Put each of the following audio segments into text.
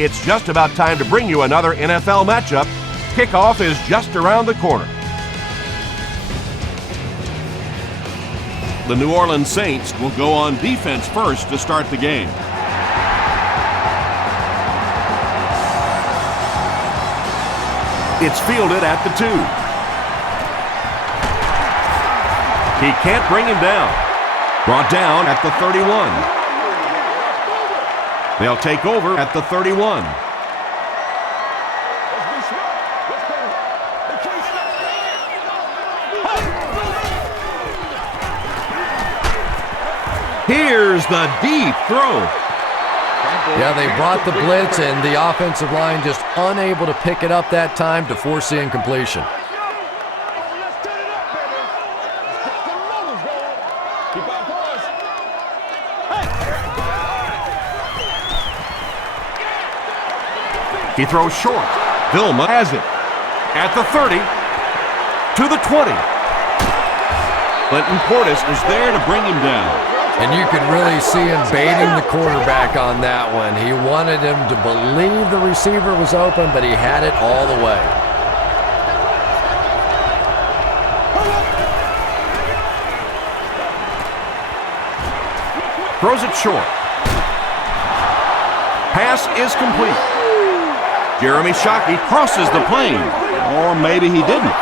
It's just about time to bring you another NFL matchup. Kickoff is just around the corner. The New Orleans Saints will go on defense first to start the game. It's fielded at the 2. He can't bring him down. Brought down at the 31. They'll take over at the 31. Here's the deep throw. Yeah, they brought the blitz, and the offensive line just unable to pick it up that time to force the incompletion. He throws short. Vilma has it. At the 30. To the 20. Clinton Portis is there to bring him down. And you could really see him baiting the quarterback on that one. He wanted him to believe the receiver was open, but he had it all the way. Throws it short. Pass is complete. Jeremy Shockey crosses the plane. Or maybe he didn't.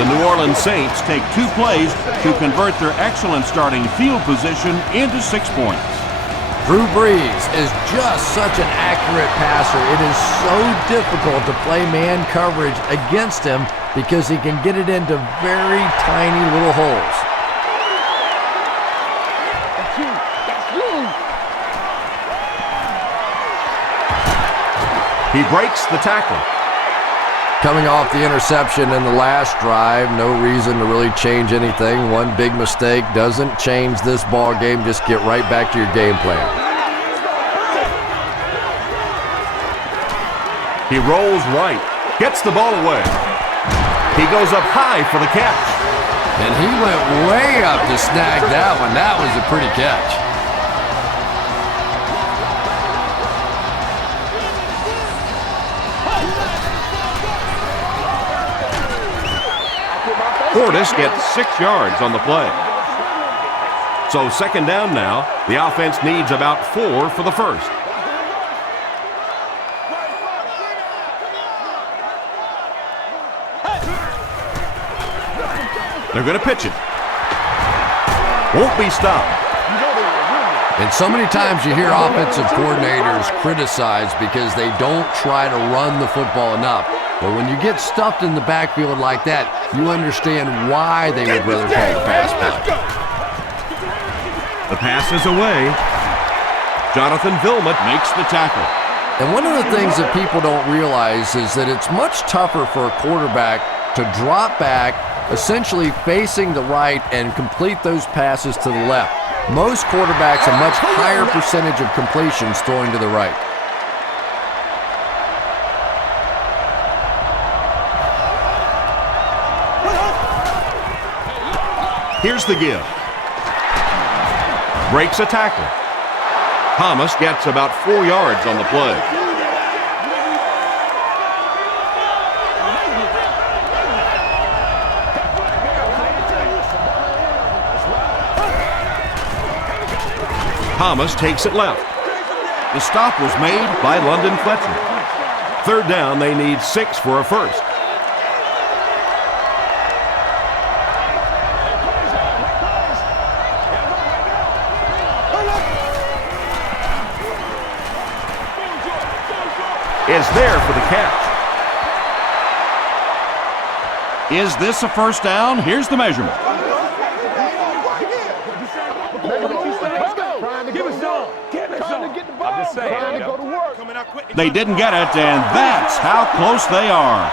The New Orleans Saints take 2 plays to convert their excellent starting field position into 6 points. Drew Brees is just such an accurate passer. It is so difficult to play man coverage against him because he can get it into very tiny little holes. He breaks the tackle. Coming off the interception in the last drive, no reason to really change anything. One big mistake doesn't change this ball game. Just get right back to your game plan. He rolls right, gets the ball away. He goes up high for the catch. And he went way up to snag that one. That was a pretty catch. Portis gets 6 yards on the play. So second down now. The offense needs about 4 for the first. They're going to pitch it. Won't be stopped. And so many times you hear offensive coordinators criticized because they don't try to run the football enough. But when you get stuffed in the backfield like that, you understand why they would rather call the pass play. The pass is away. Jonathan Vilma makes the tackle. And one of the things that people don't realize is that it's much tougher for a quarterback to drop back, essentially facing the right, and complete those passes to the left. Most quarterbacks a much higher percentage of completions throwing to the right. Here's the give. Breaks a tackle. Thomas gets about 4 yards on the play. Thomas takes it left. The stop was made by London Fletcher. Third down, they need 6 for a first. Is there for the catch. Is this a first down? Here's the measurement. They didn't get it, and that's how close they are.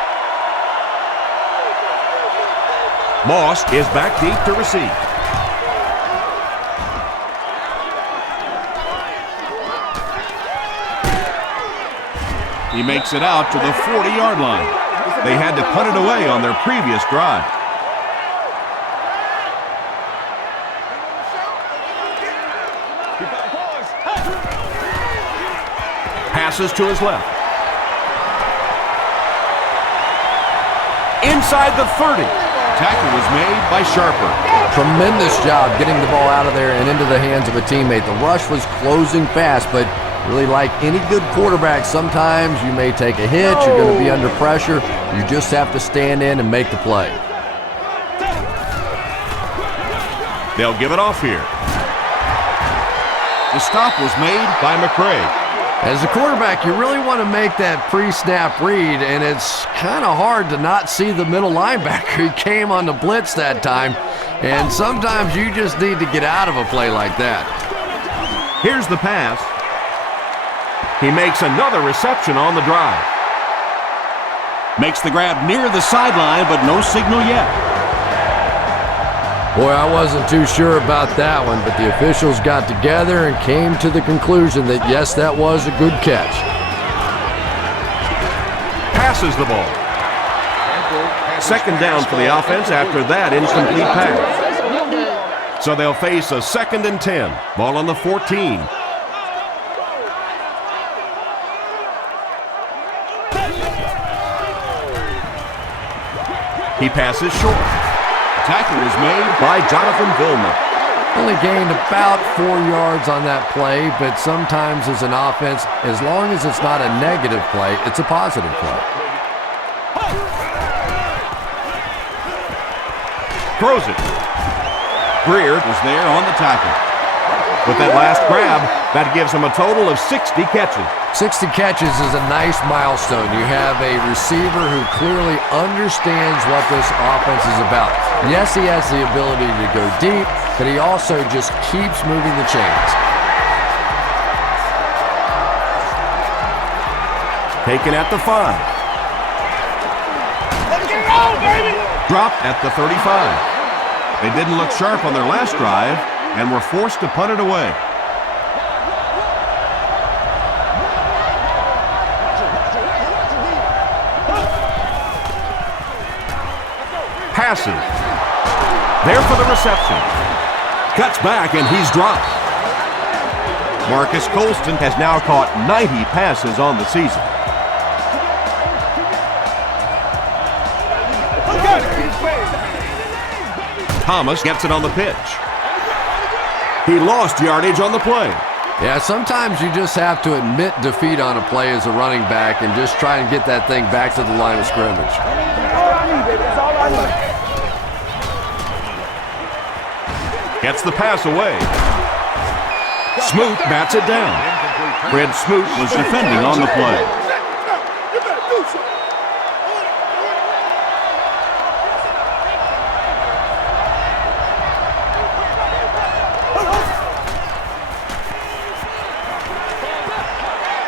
Moss is back deep to receive. He makes it out to the 40-yard line. They had to punt it away on their previous drive. Pass passes to his left. Inside the 30. Tackle was made by Sharper. Tremendous job getting the ball out of there and into the hands of a teammate. The rush was closing fast, but really, like any good quarterback, sometimes you may take a hit, you're going to be under pressure. You just have to stand in and make the play. They'll give it off here. The stop was made by McCray. As a quarterback, you really want to make that pre-snap read, and it's kind of hard to not see the middle linebacker. He came on the blitz that time, and sometimes you just need to get out of a play like that. Here's the pass. He makes another reception on the drive. Makes the grab near the sideline, but no signal yet. Boy, I wasn't too sure about that one, but the officials got together and came to the conclusion that, yes, that was a good catch. Passes the ball. Second down for the offense after that incomplete pass. So they'll face a 2nd and 10. Ball on the 14. He passes short. Tackle was made by Jonathan Vilma. Only gained about 4 yards on that play, but sometimes as an offense, as long as it's not a negative play, it's a positive play. Throws it. Greer was there on the tackle. With that last grab, that gives him a total of 60 catches. 60 catches is a nice milestone. You have a receiver who clearly understands what this offense is about. Yes, he has the ability to go deep, but he also just keeps moving the chains. Taken at the 5. Dropped at the 35. They didn't look sharp on their last drive and were forced to punt it away. Passes. There for the reception. Cuts back and he's dropped. Marcus Colston has now caught 90 passes on the season. Thomas gets it on the pitch. He lost yardage on the play. Yeah, sometimes you just have to admit defeat on a play as a running back and just try and get that thing back to the line of scrimmage. Gets the pass away. Smoot bats it down. Fred Smoot was defending on the play.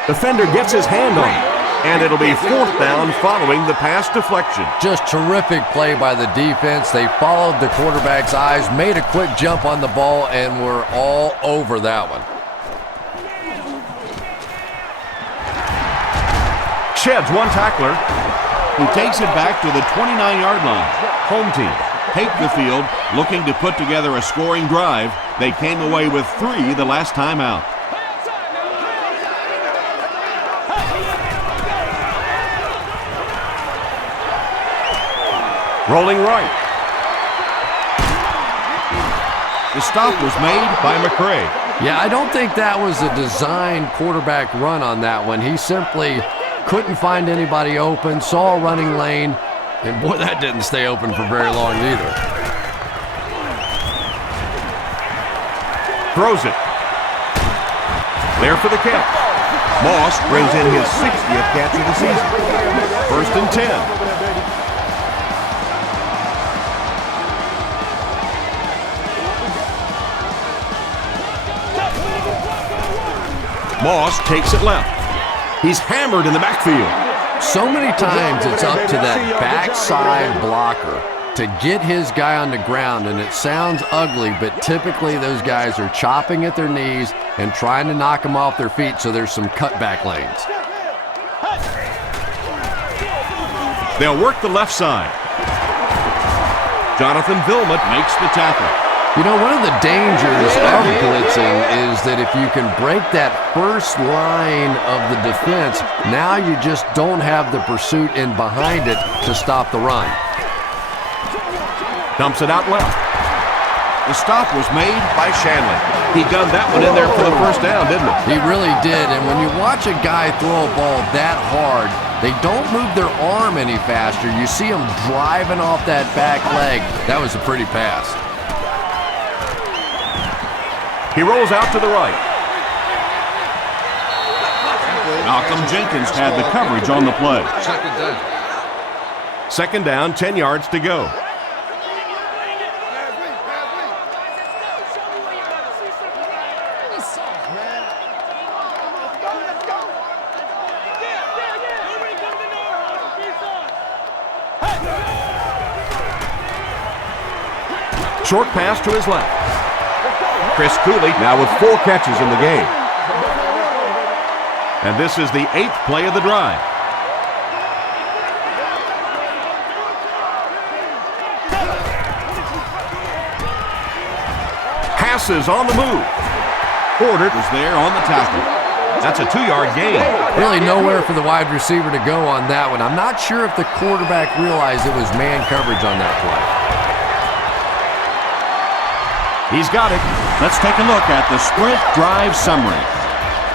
Defender gets his hand on it, and it'll be 4th down following the pass deflection. Just terrific play by the defense. They followed the quarterback's eyes, made a quick jump on the ball, and were all over that one. Sheds one tackler, who takes it back to the 29-yard line. Home team take the field, looking to put together a scoring drive. They came away with 3 the last time out. Rolling right. The stop was made by McCray. Yeah, I don't think that was a designed quarterback run on that one. He simply couldn't find anybody open, saw a running lane, and boy, that didn't stay open for very long either. Throws it. There for the catch. Moss brings in his 60th catch of the season. 1st and 10. Moss takes it left. He's hammered in the backfield. So many times it's up to that backside blocker to get his guy on the ground, and it sounds ugly, but typically those guys are chopping at their knees and trying to knock them off their feet, so there's some cutback lanes. They'll work the left side. Jonathan Vilma makes the tackle. You know, one of the dangers of blitzing is that if you can break that first line of the defense, now you just don't have the pursuit in behind it to stop the run. Dumps it out left. The stop was made by Shanley. He gunned that one in there for the first down, didn't he? He really did, and when you watch a guy throw a ball that hard, they don't move their arm any faster. You see them driving off that back leg. That was a pretty pass. He rolls out to the right. Malcolm Jenkins had the coverage on the play. Second down, 10 yards to go. Short pass to his left. Chris Cooley now with 4 catches in the game. And this is the 8th play of the drive. Passes on the move. Porter was there on the tackle. That's a 2-yard gain. Really nowhere for the wide receiver to go on that one. I'm not sure if the quarterback realized it was man coverage on that play. He's got it. Let's take a look at the sprint drive summary.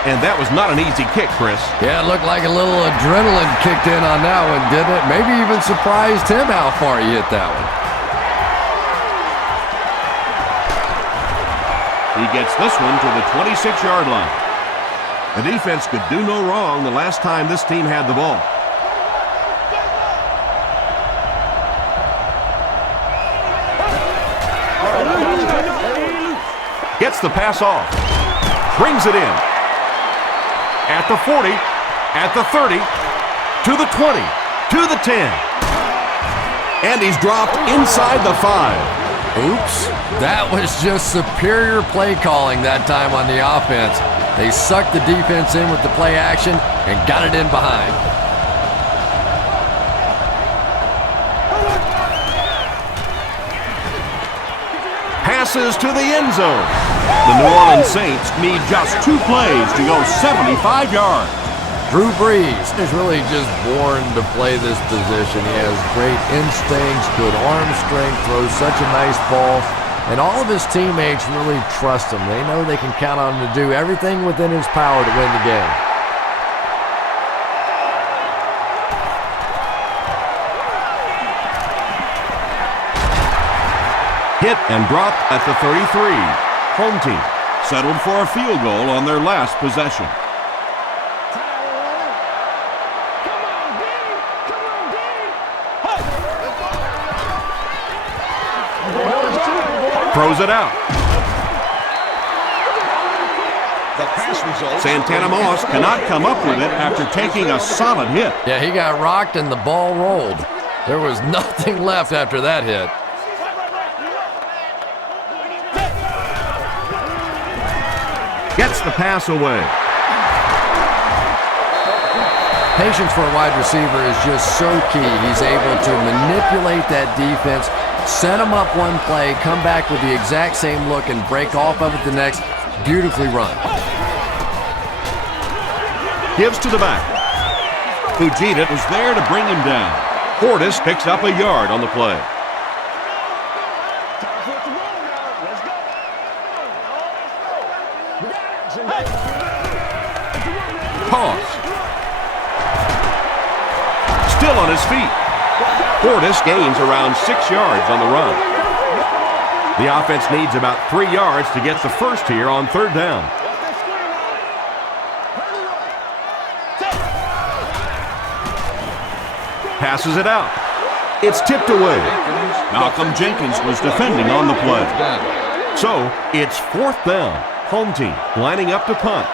And that was not an easy kick, Chris. Yeah, it looked like a little adrenaline kicked in on that one, didn't it? Maybe even surprised him how far he hit that one. He gets this one to the 26-yard line. The defense could do no wrong the last time this team had the ball. Gets the pass off. Brings it in. At the 40, at the 30, to the 20, to the 10. And he's dropped inside the 5. Oops. That was just superior play calling that time on the offense. They sucked the defense in with the play action and got it in behind. Passes to the end zone. The New Orleans Saints need just 2 plays to go 75 yards. Drew Brees is really just born to play this position. He has great instincts, good arm strength, throws such a nice ball, and all of his teammates really trust him. They know they can count on him to do everything within his power to win the game. Hit and dropped at the 33. Home team settled for a field goal on their last possession. Throws it out. Santana Moss cannot come up with it after taking a solid hit. Yeah, he got rocked and the ball rolled. There was nothing left after that hit. Gets the pass away. Patience for a wide receiver is just so key. He's able to manipulate that defense, set them up one play, come back with the exact same look, and break off of it the next. Beautifully run. Gives to the back. Fujita was there to bring him down. Portis picks up a yard on the play. Pause. Still on his feet. Portis gains around 6 yards on the run. The offense needs about 3 yards to get the first here on 3rd down. Passes it out. It's tipped away. Malcolm Jenkins was defending on the play. So it's 4th down. Home team lining up to punt.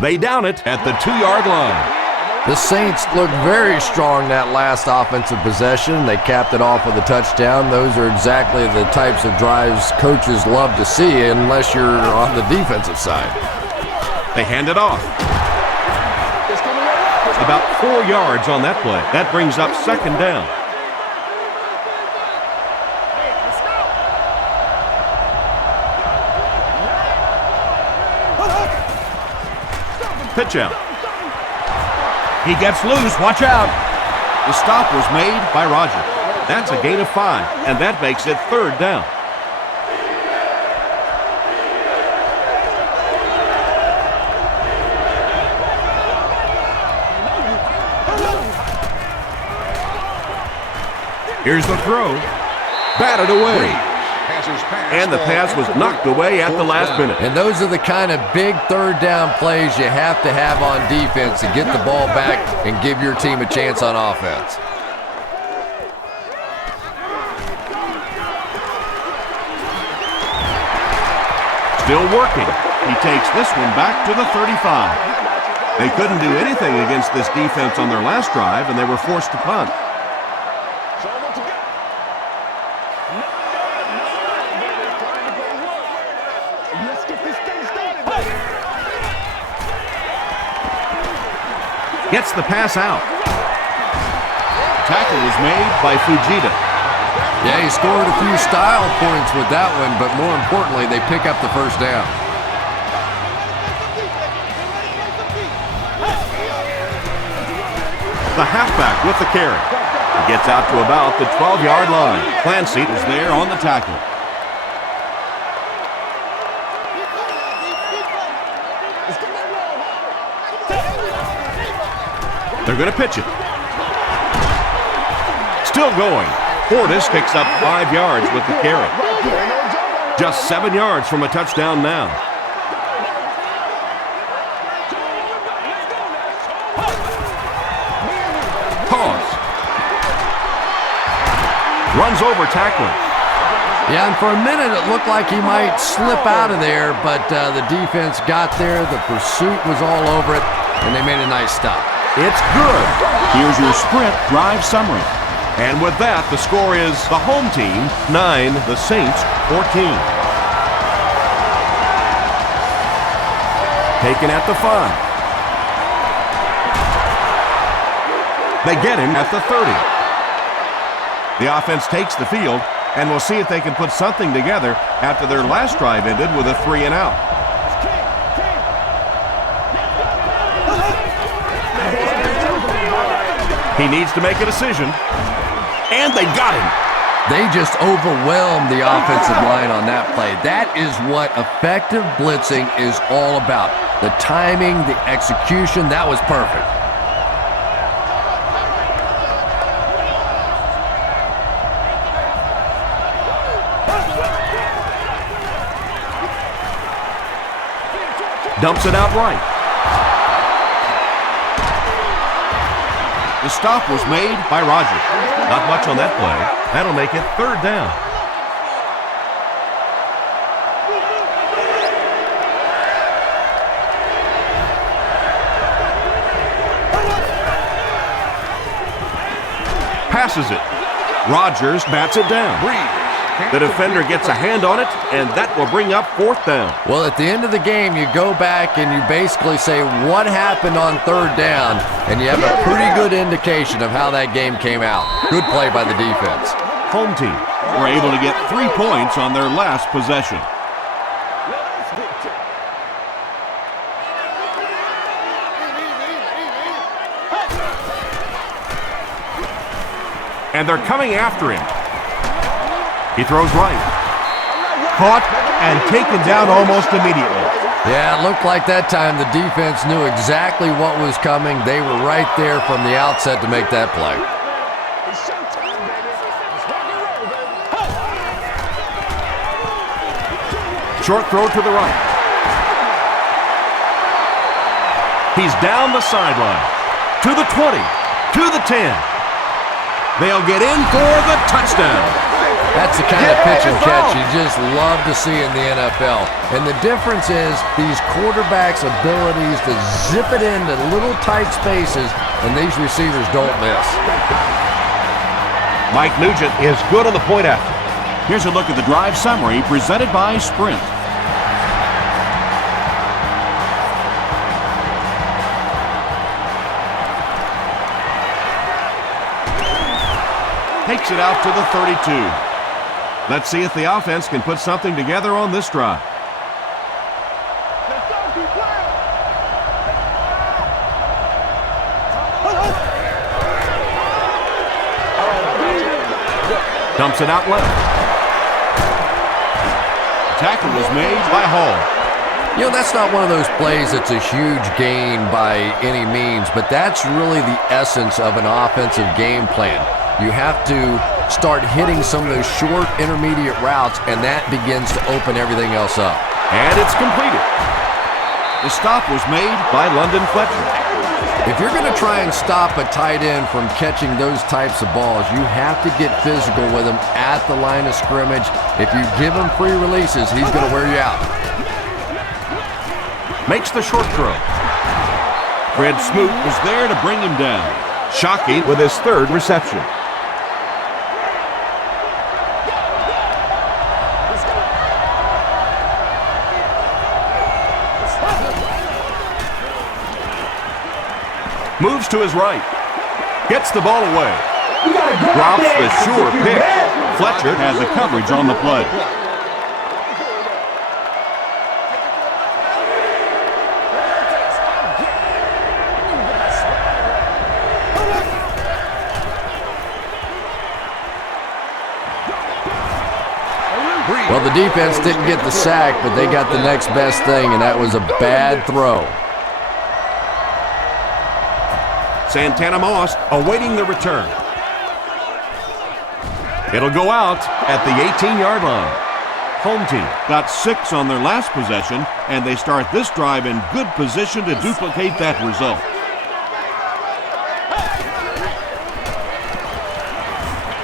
They down it at the 2-yard line. The Saints looked very strong that last offensive possession. They capped it off with a touchdown. Those are exactly the types of drives coaches love to see unless you're on the defensive side. They hand it off. About 4 yards on that play. That brings up second down. Pitch out. He gets loose. Watch out. The stop was made by Roger. That's a gain of 5, and that makes it third down. Here's the throw. Batted away. And the pass was knocked away at the last minute. And those are the kind of big third down plays you have to have on defense to get the ball back and give your team a chance on offense. Still working. He takes this one back to the 35. They couldn't do anything against this defense on their last drive, and they were forced to punt. Gets the pass out. Tackle was made by Fujita. Yeah, he scored a few style points with that one, but more importantly, they pick up the first down. The halfback with the carry. He gets out to about the 12-yard line. Clancy is there on the tackle. They're going to pitch it. Still going. Portis picks up 5 yards with the carry. Just 7 yards from a touchdown now. Toss. Runs over tackling. Yeah, and for a minute it looked like he might slip out of there, but the defense got there. The pursuit was all over it, and they made a nice stop. It's good. Here's your sprint drive summary. And with that, the score is the home team 9, the Saints 14. Taken at the 5. They get him at the 30. The offense takes the field, and we'll see if they can put something together after their last drive ended with a 3 and out. He needs to make a decision, and they got him. They just overwhelmed the offensive line on that play. That is what effective blitzing is all about. The timing, the execution, that was perfect. Dumps it out right. The stop was made by Roger. Not much on that play. That'll make it third down. Passes it. Rogers bats it down. The defender gets a hand on it, and that will bring up fourth down. Well, at the end of the game, you go back and you basically say what happened on third down, and you have a pretty good indication of how that game came out. Good play by the defense. Home team were able to get 3 points on their last possession. And they're coming after him. He throws right. Caught and taken down almost immediately. Yeah, it looked like that time the defense knew exactly what was coming. They were right there from the outset to make that play. Short throw to the right. He's down the sideline. To the 20. To the 10. They'll get in for the touchdown. That's the kind of pitch and catch you just love to see in the NFL. And the difference is these quarterbacks' abilities to zip it into little tight spaces and these receivers don't miss. Mike Nugent is good on the point after. Here's a look at the drive summary presented by Sprint. Takes it out to the 32. Let's see if the offense can put something together on this drive. Dumps it out left. Tackle was made by Hall. You know, that's not one of those plays that's a huge gain by any means, but that's really the essence of an offensive game plan. You have to start hitting some of those short intermediate routes, and that begins to open everything else up. And it's completed. The stop was made by London Fletcher. If you're going to try and stop a tight end from catching those types of balls, you have to get physical with him at the line of scrimmage. If you give him free releases, he's going to wear you out. Makes the short throw. Fred Smoot was there to bring him down. Shockey with his third reception. Moves to his right. Gets the ball away. Drops the sure pick. Fletcher has the coverage on the play. Well, the defense didn't get the sack, but they got the next best thing, and that was a bad throw. Santana Moss awaiting the return. It'll go out at the 18-yard line. Home team got 6 on their last possession, and they start this drive in good position to duplicate that result.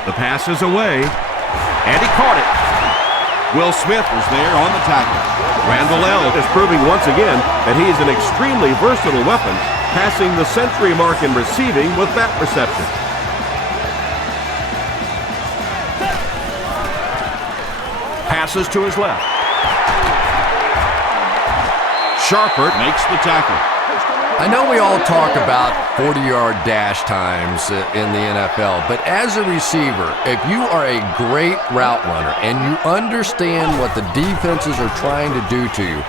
The pass is away, and he caught it. Will Smith was there on the tackle. Randall L. is proving once again that he is an extremely versatile weapon, passing the century mark in receiving with that reception. Passes to his left. Sharper makes the tackle. I know we all talk about 40-yard dash times in the NFL, but as a receiver, if you are a great route runner and you understand what the defenses are trying to do to you,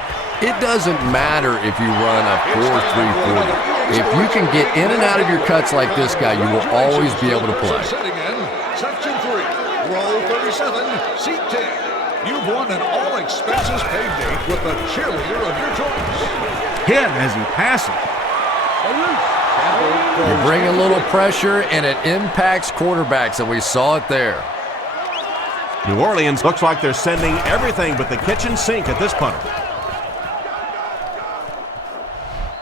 it doesn't matter if you run a 4.340. If you can get in and out of your cuts like this guy, you will always be able to play. Section 3, row 37, seat 10. You've won an all-expenses paid date with the cheerleader of your choice. Hit as he passes. You bring a little pressure, and it impacts quarterbacks, and we saw it there. New Orleans looks like they're sending everything but the kitchen sink at this punter.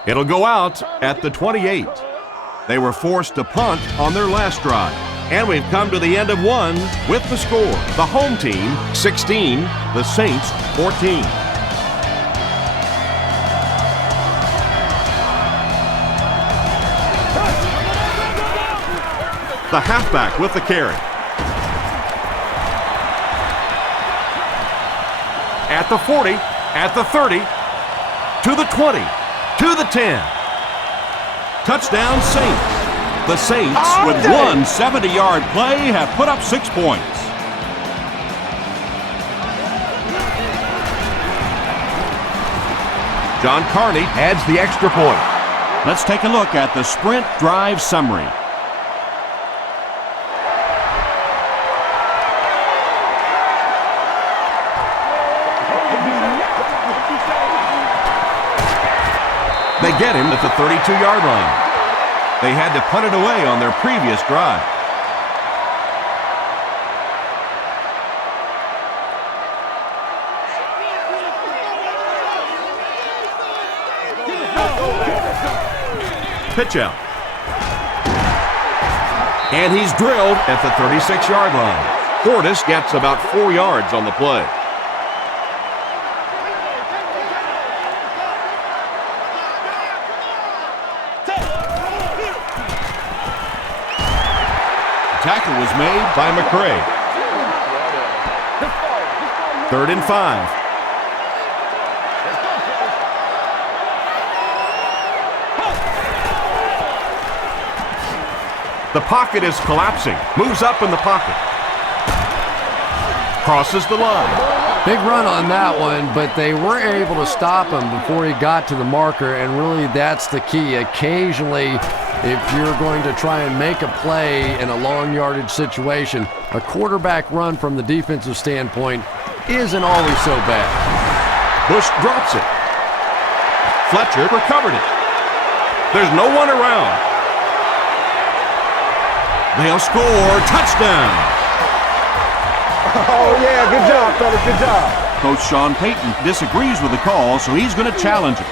It'll go out at the 28. They were forced to punt on their last drive. And we've come to the end of one with the score. The home team, 16. The Saints, 14. The halfback with the carry. At the 40, at the 30, to the 20, to the 10. Touchdown Saints. The Saints, with one 70-yard play, have put up 6 points. John Carney adds the extra point. Let's take a look at the Sprint drive summary. They get him at the 32-yard line. They had to punt it away on their previous drive. Pitch out. And he's drilled at the 36-yard line. Fortis gets about 4 yards on the play. tackle was made by McCray. 3rd and 5. The pocket is collapsing. Moves up in the pocket. Crosses the line. Big run on that one, but they weren't able to stop him before he got to the marker, and really that's the key. Occasionally, if you're going to try and make a play in a long yardage situation, a quarterback run from the defensive standpoint isn't always so bad. Bush drops it. Fletcher recovered it. There's no one around. They'll score. Touchdown. Oh, yeah, good job, fellas, good job. Coach Sean Payton disagrees with the call, so he's going to challenge it.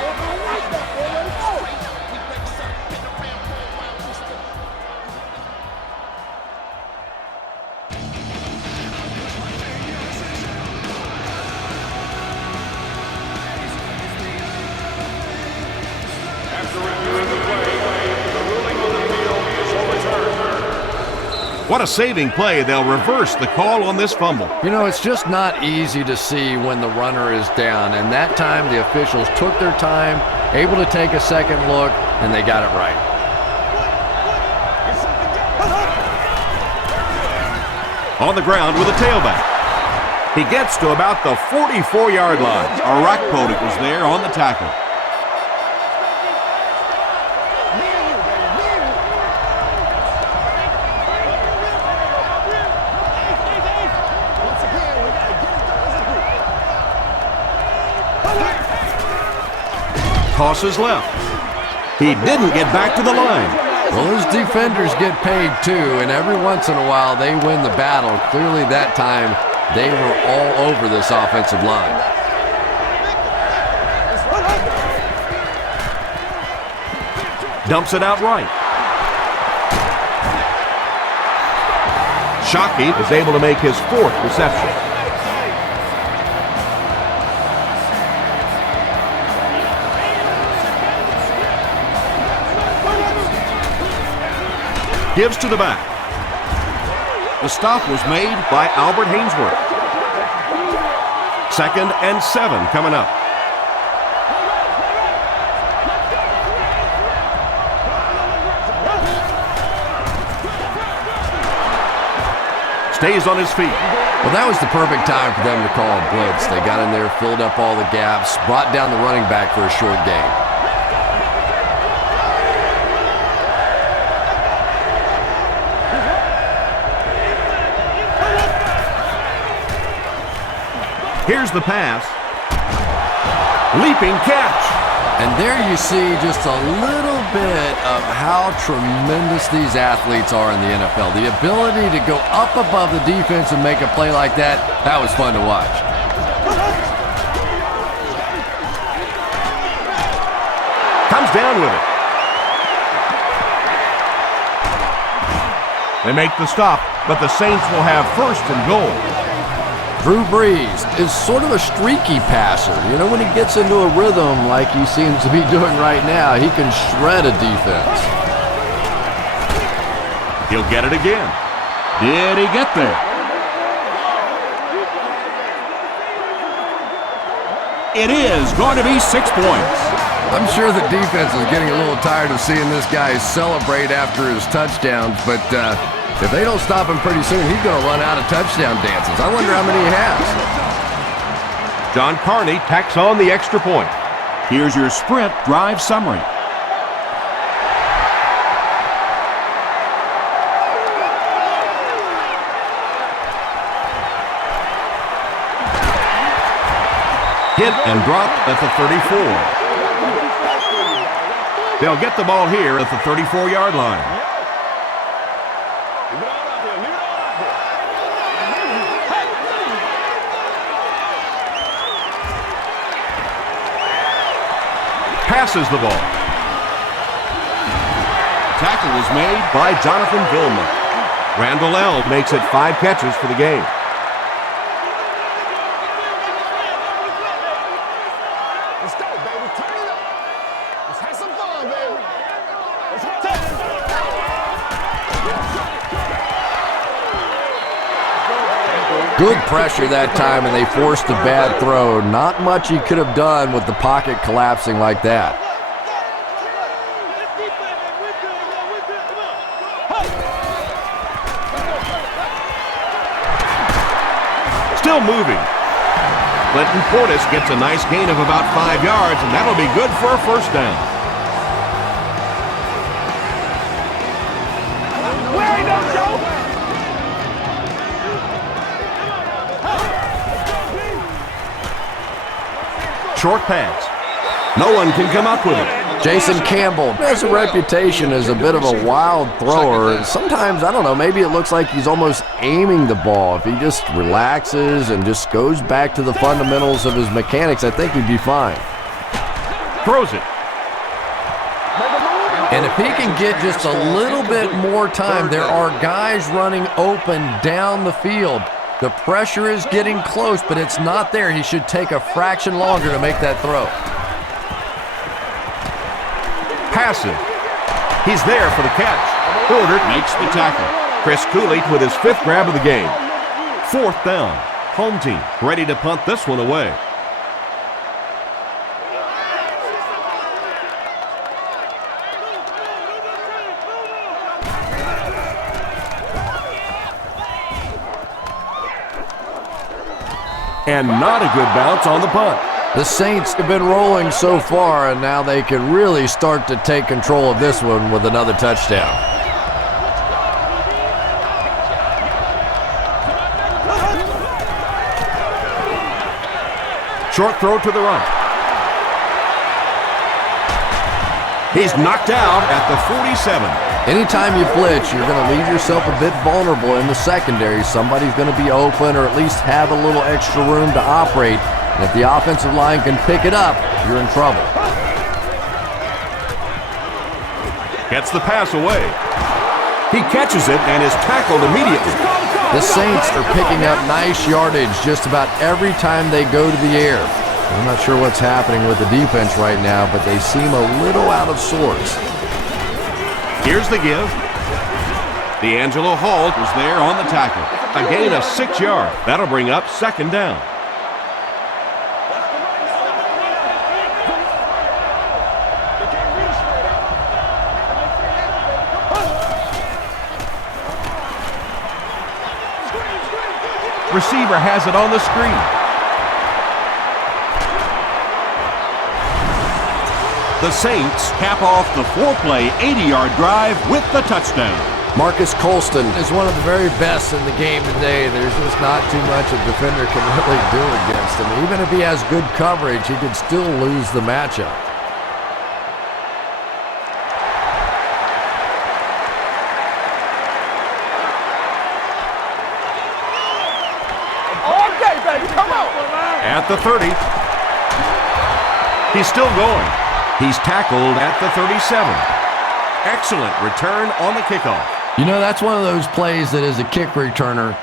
What a saving play. They'll reverse the call on this fumble. You know, it's just not easy to see when the runner is down, and that time the officials took their time, able to take a second look, and they got it right. On the ground with a tailback. He gets to about the 44-yard line. Arakpodic was there on the tackle. Tosses left. He didn't get back to the line. Well, those defenders get paid too, and every once in a while they win the battle. Clearly that time they were all over this offensive line. Dumps it out right. Shockey is able to make his 4th reception. Gives to the back. The stop was made by Albert Hainsworth. 2nd and 7 coming up. Stays on his feet. Well, that was the perfect time for them to call a blitz. They got in there, filled up all the gaps, brought down the running back for a short gain. Here's the pass. Leaping catch. And there you see just a little bit of how tremendous these athletes are in the NFL. The ability to go up above the defense and make a play like that, that was fun to watch. Comes down with it. They make the stop, but the Saints will have 1st and goal. Drew Brees is sort of a streaky passer. You know, when he gets into a rhythm like he seems to be doing right now, he can shred a defense. He'll get it again. Did he get there? It is going to be 6 points. I'm sure the defense is getting a little tired of seeing this guy celebrate after his touchdowns, but if they don't stop him pretty soon, he's going to run out of touchdown dances. I wonder how many he has. John Carney tacks on the extra point. Here's your sprint drive summary. Hit and dropped at the 34. They'll get the ball here at the 34-yard line. Passes the ball. Tackle was made by Jonathan Vilma. Randall L. makes it 5 catches for the game. Let's go, baby. Turn it up. Let's have some fun, baby. Let's have Good pressure that time, and they forced a bad throw. Not much he could have done with the pocket collapsing like that. Still moving. Clinton Portis gets a nice gain of about 5 yards, and that'll be good for a first down. Short pass. No one can come up with it. Jason Campbell has a reputation as a bit of a wild thrower. And sometimes, I don't know, maybe it looks like he's almost aiming the ball. If he just relaxes and just goes back to the fundamentals of his mechanics, I think he'd be fine. Throws it. And if he can get just a little bit more time, there are guys running open down the field. The pressure is getting close, but it's not there. He should take a fraction longer to make that throw. Passive. He's there for the catch. Porter makes the tackle. Chris Cooley with his 5th grab of the game. 4th down. Home team ready to punt this one away. And not a good bounce on the punt. The Saints have been rolling so far, and now they can really start to take control of this one with another touchdown. Short throw to the right. He's knocked out at the 47. Anytime you blitz, you're going to leave yourself a bit vulnerable in the secondary. Somebody's going to be open or at least have a little extra room to operate. And if the offensive line can pick it up, you're in trouble. Gets the pass away. He catches it and is tackled immediately. The Saints are picking up nice yardage just about every time they go to the air. I'm not sure what's happening with the defense right now, but they seem a little out of sorts. Here's the give. D'Angelo Hall is there on the tackle. A gain of 6 yards. That'll bring up 2nd down. Receiver has it on the screen. The Saints cap off the 4-play, 80-yard drive with the touchdown. Marcus Colston is one of the very best in the game today. There's just not too much a defender can really do against him. Even if he has good coverage, he could still lose the matchup. At the 30. He's still going. He's tackled at the 37. Excellent return on the kickoff. You know, that's one of those plays that as a kick returner,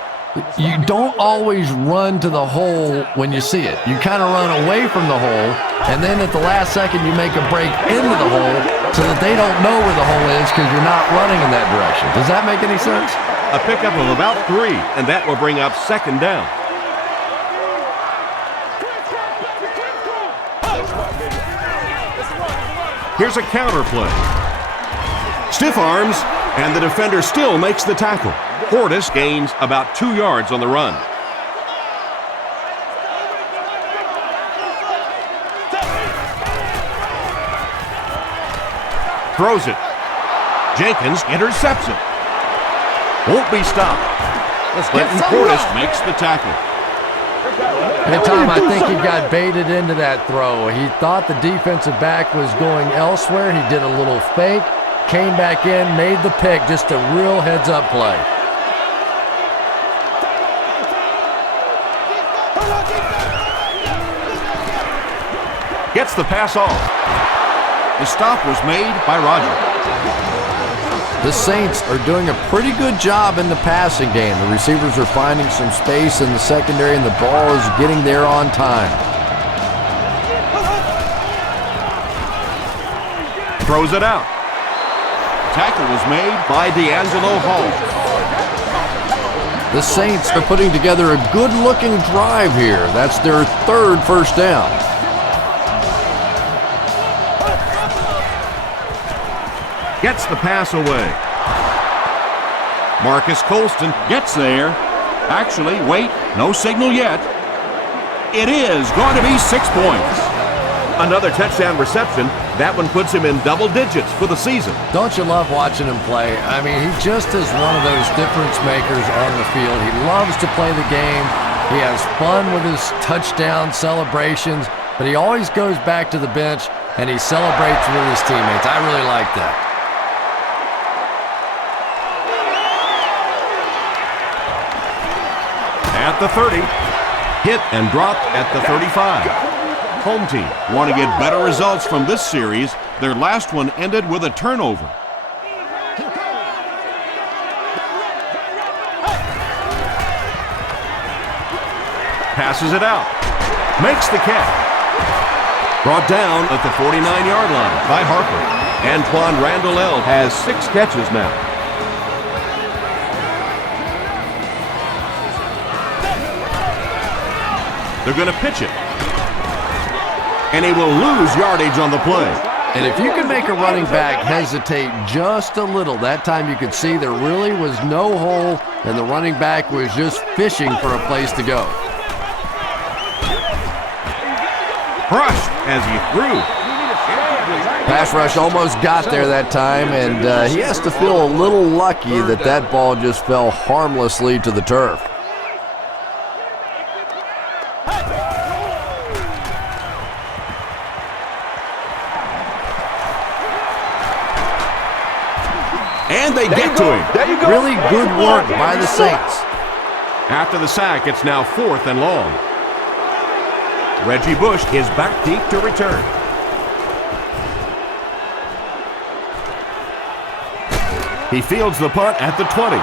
you don't always run to the hole when you see it. You kind of run away from the hole, and then at the last second you make a break into the hole so that they don't know where the hole is because you're not running in that direction. Does that make any sense? A pickup of about 3, and that will bring up 2nd down. Here's a counter play. Stiff arms, and the defender still makes the tackle. Portis gains about 2 yards on the run. Throws it. Jenkins intercepts it. Won't be stopped. Clinton Portis makes the tackle. Hey, Tom, I think he got baited into that throw. He thought the defensive back was going elsewhere. He did a little fake, came back in, made the pick, just a real heads-up play. Gets the pass off. The stop was made by Roger. The Saints are doing a pretty good job in the passing game. The receivers are finding some space in the secondary, and the ball is getting there on time. Throws it out. Tackle was made by D'Angelo Hall. The Saints are putting together a good-looking drive here. That's their third first down. Gets the pass away. Marcus Colston gets there. Actually, wait, no signal yet. It is going to be 6 points. Another touchdown reception. That one puts him in double digits for the season. Don't you love watching him play? I mean, he just is one of those difference makers on the field. He loves to play the game. He has fun with his touchdown celebrations, but he always goes back to the bench and he celebrates with his teammates. I really like that. At the 30, hit and dropped at the 35. Home team want to get better results from this series. Their last one ended with a turnover. Passes it out. Makes the catch. Brought down at the 49-yard line by Harper. Antoine Randall has 6 catches now. They're going to pitch it. And he will lose yardage on the play. And if you can make a running back hesitate just a little, that time you could see there really was no hole and the running back was just fishing for a place to go. Crushed as he threw. Pass rush almost got there that time, and he has to feel a little lucky that that ball just fell harmlessly to the turf. And they get to him. Really good work by the Saints. After the sack, it's now 4th and long. Reggie Bush is back deep to return. He fields the punt at the 20.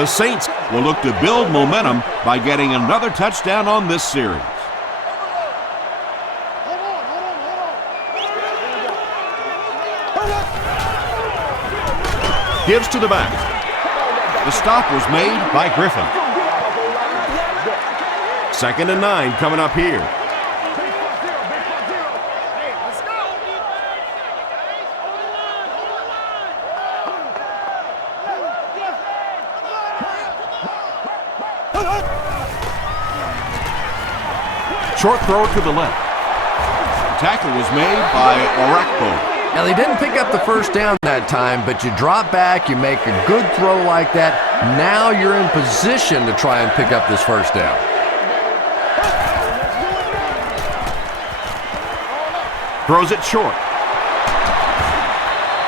The Saints will look to build momentum by getting another touchdown on this series. Gives to the back. The stop was made by Griffin. 2nd and 9 coming up here. Short throw to the left. Tackle was made by Orakpo. Now, they didn't pick up the first down that time, but you drop back, you make a good throw like that. Now you're in position to try and pick up this first down. Throws it short.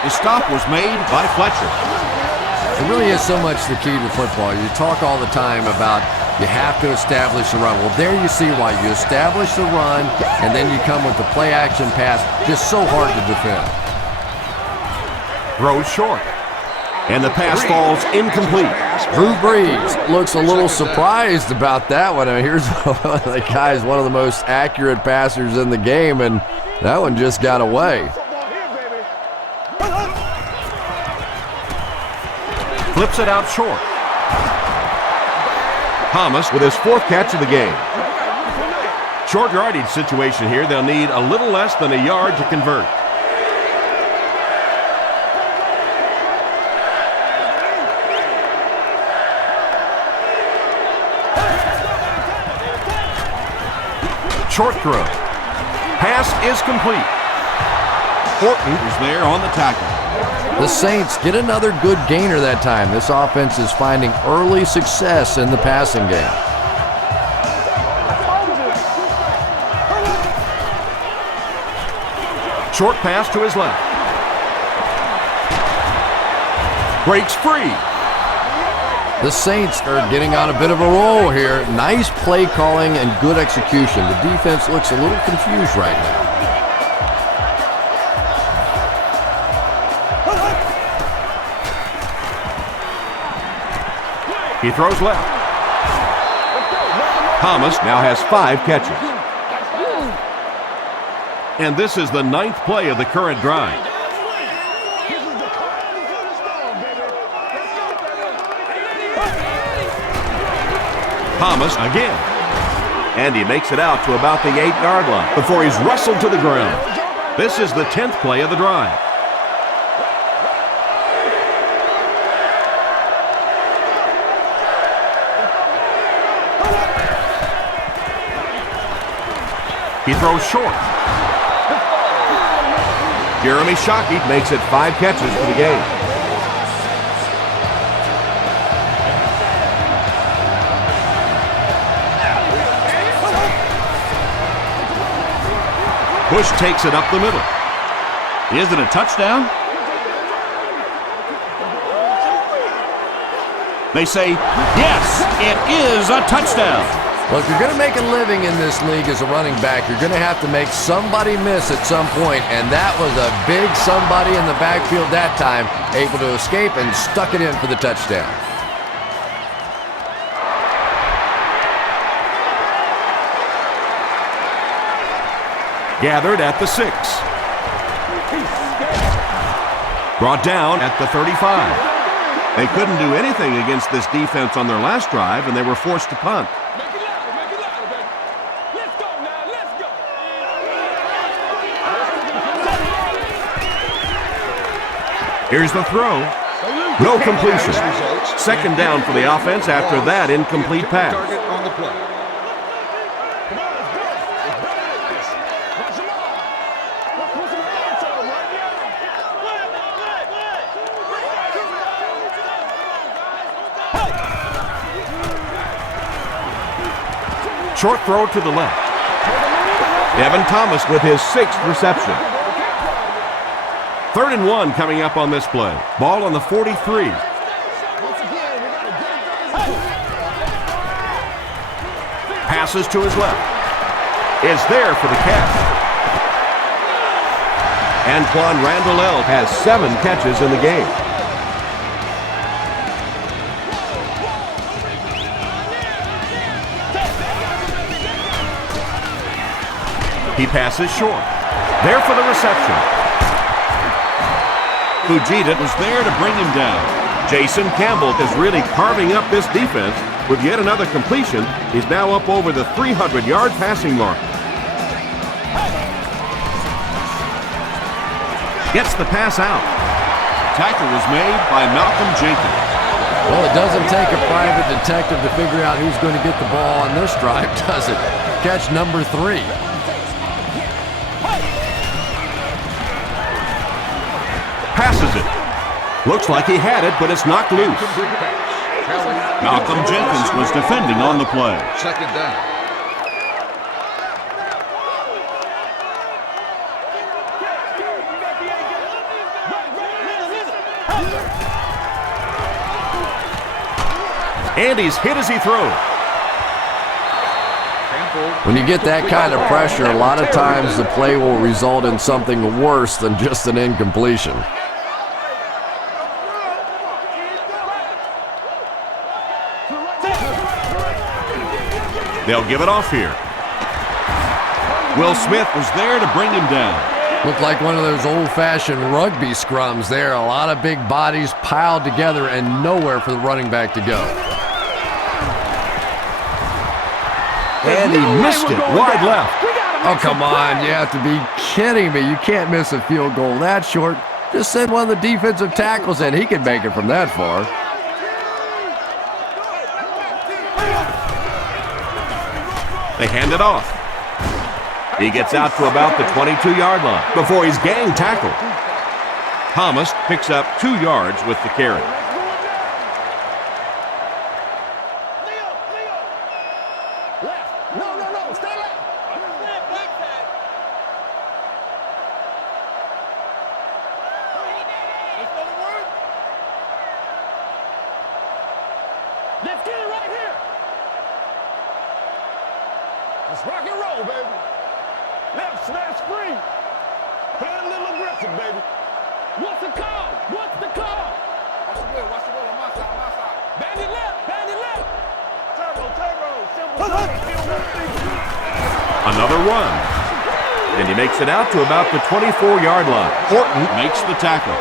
The stop was made by Fletcher. It really is so much the key to football. You talk all the time about you have to establish the run. Well, there you see why. You establish the run, and then you come with the play-action pass. Just so hard to defend. Throws short. And the pass falls incomplete. Drew Brees looks a little surprised about that one. I mean, here's the guy's one of the most accurate passers in the game, and that one just got away. Flips it out short. Thomas with his 4th catch of the game. Short yardage situation here. They'll need a little less than a yard to convert. Short throw. Pass is complete. Horton is there on the tackle. The Saints get another good gainer that time. This offense is finding early success in the passing game. Short pass to his left. Breaks free. The Saints are getting on a bit of a roll here. Nice play calling and good execution. The defense looks a little confused right now. He throws left. Thomas now has 5 catches. And this is the 9th play of the current drive. Thomas again. And he makes it out to about the 8-yard line before he's wrestled to the ground. This is the 10th play of the drive. He throws short. Jeremy Shockey makes it 5 catches for the game. Bush takes it up the middle. Is it a touchdown? They say, yes, it is a touchdown. Well, if you're going to make a living in this league as a running back, you're going to have to make somebody miss at some point, and that was a big somebody in the backfield that time, able to escape and stuck it in for the touchdown. Gathered at the 6. Brought down at the 35. They couldn't do anything against this defense on their last drive, and they were forced to punt. Here's the throw. No completion. Second down for the offense after that incomplete pass. Short throw to the left. Devin Thomas with his 6th reception. 3rd and 1 coming up on this play. Ball on the 43. Passes to his left. Is there for the catch. Antoine Randall has 7 catches in the game. He passes short. There for the reception. Fujita was there to bring him down. Jason Campbell is really carving up this defense with yet another completion. He's now up over the 300-yard passing mark. Gets the pass out. Tackle was made by Malcolm Jenkins. Well, it doesn't take a private detective to figure out who's going to get the ball on this drive, does it? Catch number 3. Passes it. Looks like he had it, but it's knocked loose. Malcolm Jenkins was defending on the play. Second down. And he's hit as he throws. When you get that kind of pressure, a lot of times the play will result in something worse than just an incompletion. They'll give it off here. Will Smith was there to bring him down. Looked like one of those old-fashioned rugby scrums there. A lot of big bodies piled together and nowhere for the running back to go. And he missed it wide left. Oh, come on. You have to be kidding me. You can't miss a field goal that short. Just send one of the defensive tackles in. He can make it from that far. They hand it off. He gets out to about the 22-yard line before he's gang tackled. Thomas picks up 2 yards with the carry. Let's get it right here. Let's rock and roll, baby. Left smash free. Play a little aggressive, baby. What's the call? What's the call? Watch the wheel on my side. Bandit left. Turbo, simple. Another run. And he makes it out to about the 24-yard line. Horton makes the tackle.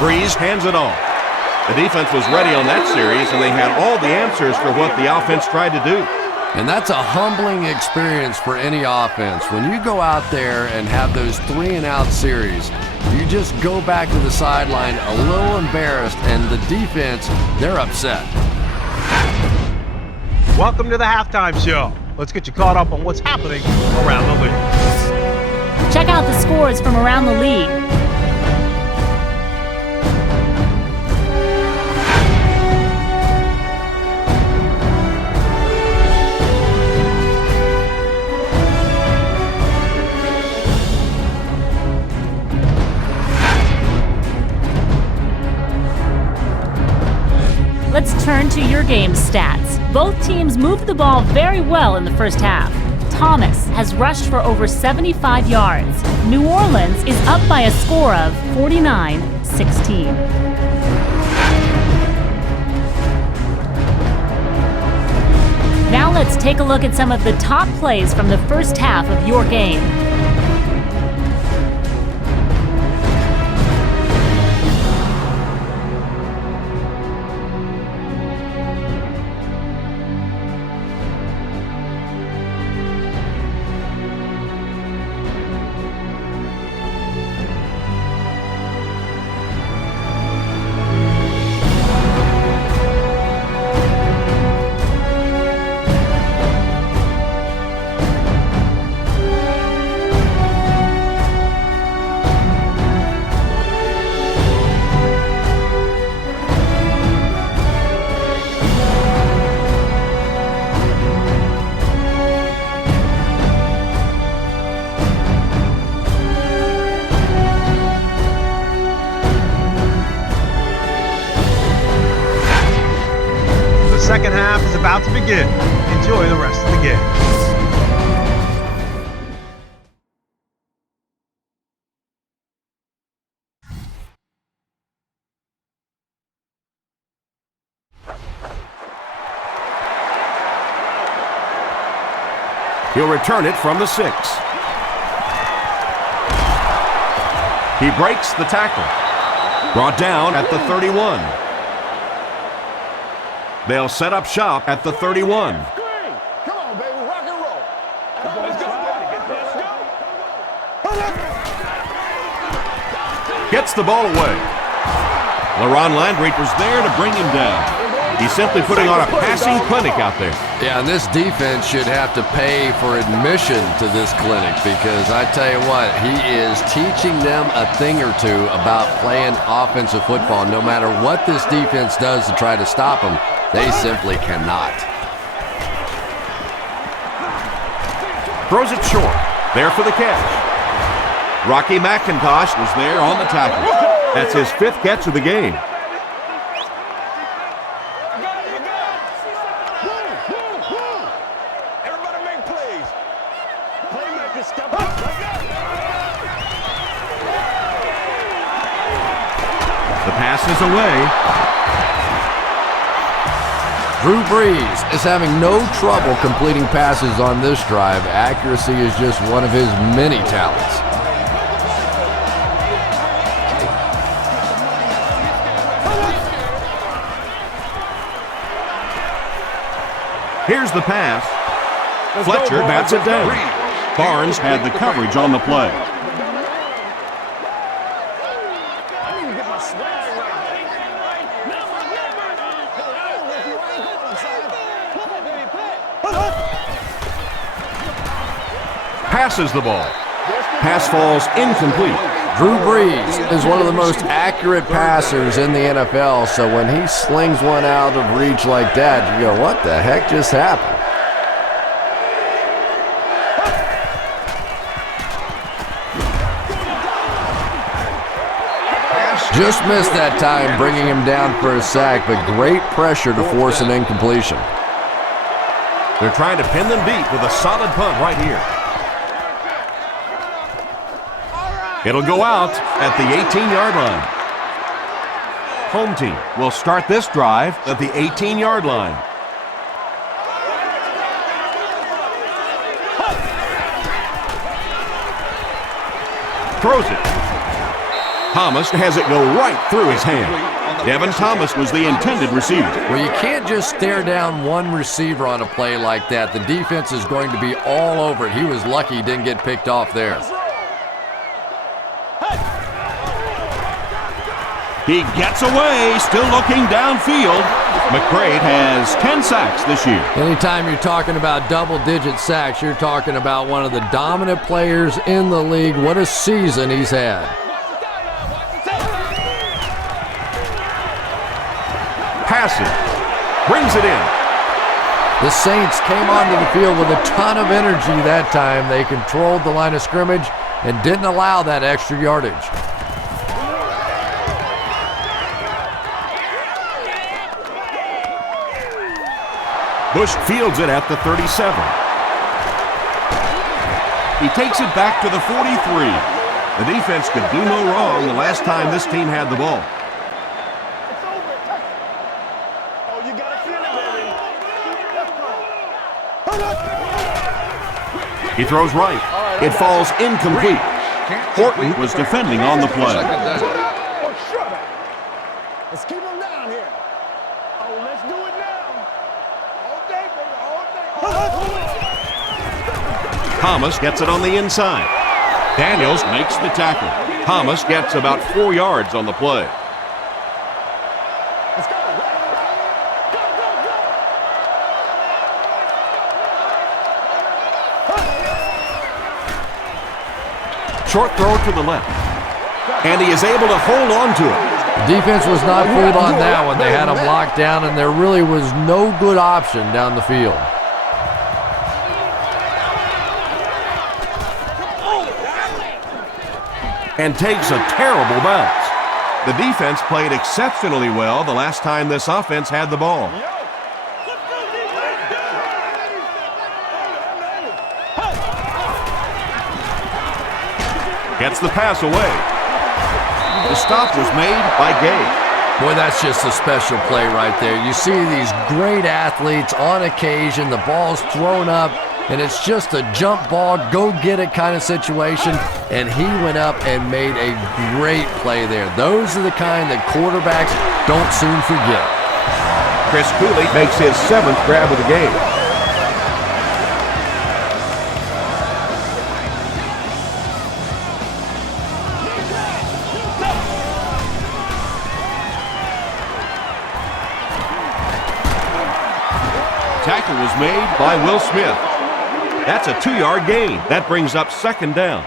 Breeze hands it off. The defense was ready on that series, and they had all the answers for what the offense tried to do. And that's a humbling experience for any offense. When you go out there and have those 3-and-out series, you just go back to the sideline a little embarrassed, and the defense, they're upset. Welcome to the halftime show. Let's get you caught up on what's happening around the league. Check out the scores from around the league. Let's turn to your game stats. Both teams moved the ball very well in the first half. Thomas has rushed for over 75 yards. New Orleans is up by a score of 49-16. Now let's take a look at some of the top plays from the first half of your game. Second half is about to begin. Enjoy the rest of the game. He'll return it from the 6. He breaks the tackle. Brought down at the 31. They'll set up shop at the 31. Come on, baby, rock and roll. Let's go. Gets the ball away. LaRon Landry was there to bring him down. He's simply putting on a passing clinic out there. Yeah, and this defense should have to pay for admission to this clinic, because I tell you what, he is teaching them a thing or two about playing offensive football. No matter what this defense does to try to stop them, they simply cannot. Throws it short. There for the catch. Rocky McIntosh was there on the tackle. That's his 5th catch of the game. Everybody make plays. Playmakers step up. The pass is away. Drew Brees is having no trouble completing passes on this drive. Accuracy is just one of his many talents. Here's the pass. Fletcher bats it down. Barnes had the coverage on the play. Passes the ball. Pass falls incomplete. Drew Brees is one of the most accurate passers in the NFL, so when he slings one out of reach like that, you go, what the heck just happened? Just missed that time, bringing him down for a sack, but great pressure to force an incompletion. They're trying to pin them deep with a solid punt right here. It'll go out at the 18-yard line. Home team will start this drive at the 18-yard line. Throws it. Thomas has it go right through his hand. Devin Thomas was the intended receiver. Well, you can't just stare down one receiver on a play like that. The defense is going to be all over it. He was lucky he didn't get picked off there. He gets away, still looking downfield. McCrade has 10 sacks this year. Anytime you're talking about double-digit sacks, you're talking about one of the dominant players in the league. What a season he's had. Passing. Brings it in. The Saints came onto the field with a ton of energy that time. They controlled the line of scrimmage and didn't allow that extra yardage. Bush fields it at the 37. He takes it back to the 43. The defense could do no wrong the last time this team had the ball. He throws right. It falls incomplete. Horton was defending on the play. Let's keep him down here. Oh, let's do it now. All day, baby, all day. Thomas gets it on the inside. Daniels makes the tackle. Thomas gets about 4 yards on the play. Let's go. Short throw to the left. And he is able to hold on to it. The defense was not fooled on that one. They had him locked down, and there really was no good option down the field. And takes a terrible bounce. The defense played exceptionally well the last time this offense had the ball. Gets the pass away. The stop was made by Gay. Boy, that's just a special play right there. You see these great athletes on occasion, the ball's thrown up, and it's just a jump ball, go get it kind of situation, and he went up and made a great play there. Those are the kind that quarterbacks don't soon forget. Chris Cooley makes his 7th grab of the game. Tackle was made by Will Smith. That's a 2-yard gain. That brings up 2nd down.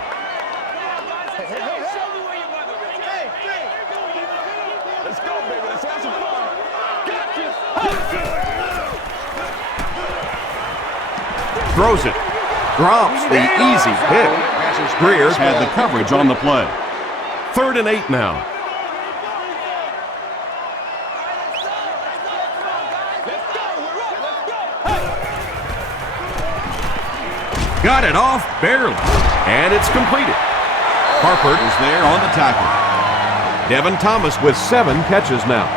Let's go, baby. Let's have some fun. Throws it. Drops the easy pick. Greer had the coverage on the play. 3rd and 8 now. Got it off barely, and it's completed. Harper is there on the tackle. Devin Thomas with 7 catches now.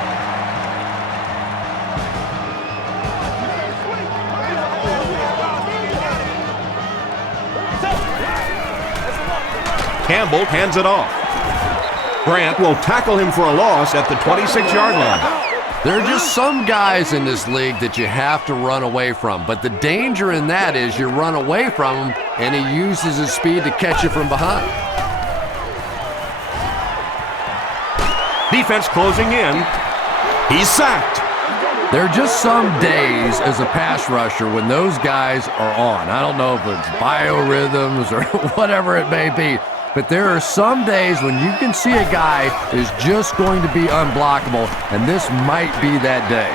Campbell hands it off. Grant will tackle him for a loss at the 26-yard line. There are just some guys in this league that you have to run away from, but the danger in that is you run away from him and he uses his speed to catch you from behind. Defense closing in. He's sacked. There are just some days as a pass rusher when those guys are on. I don't know if it's biorhythms or whatever it may be, but there are some days when you can see a guy is just going to be unblockable, and this might be that day.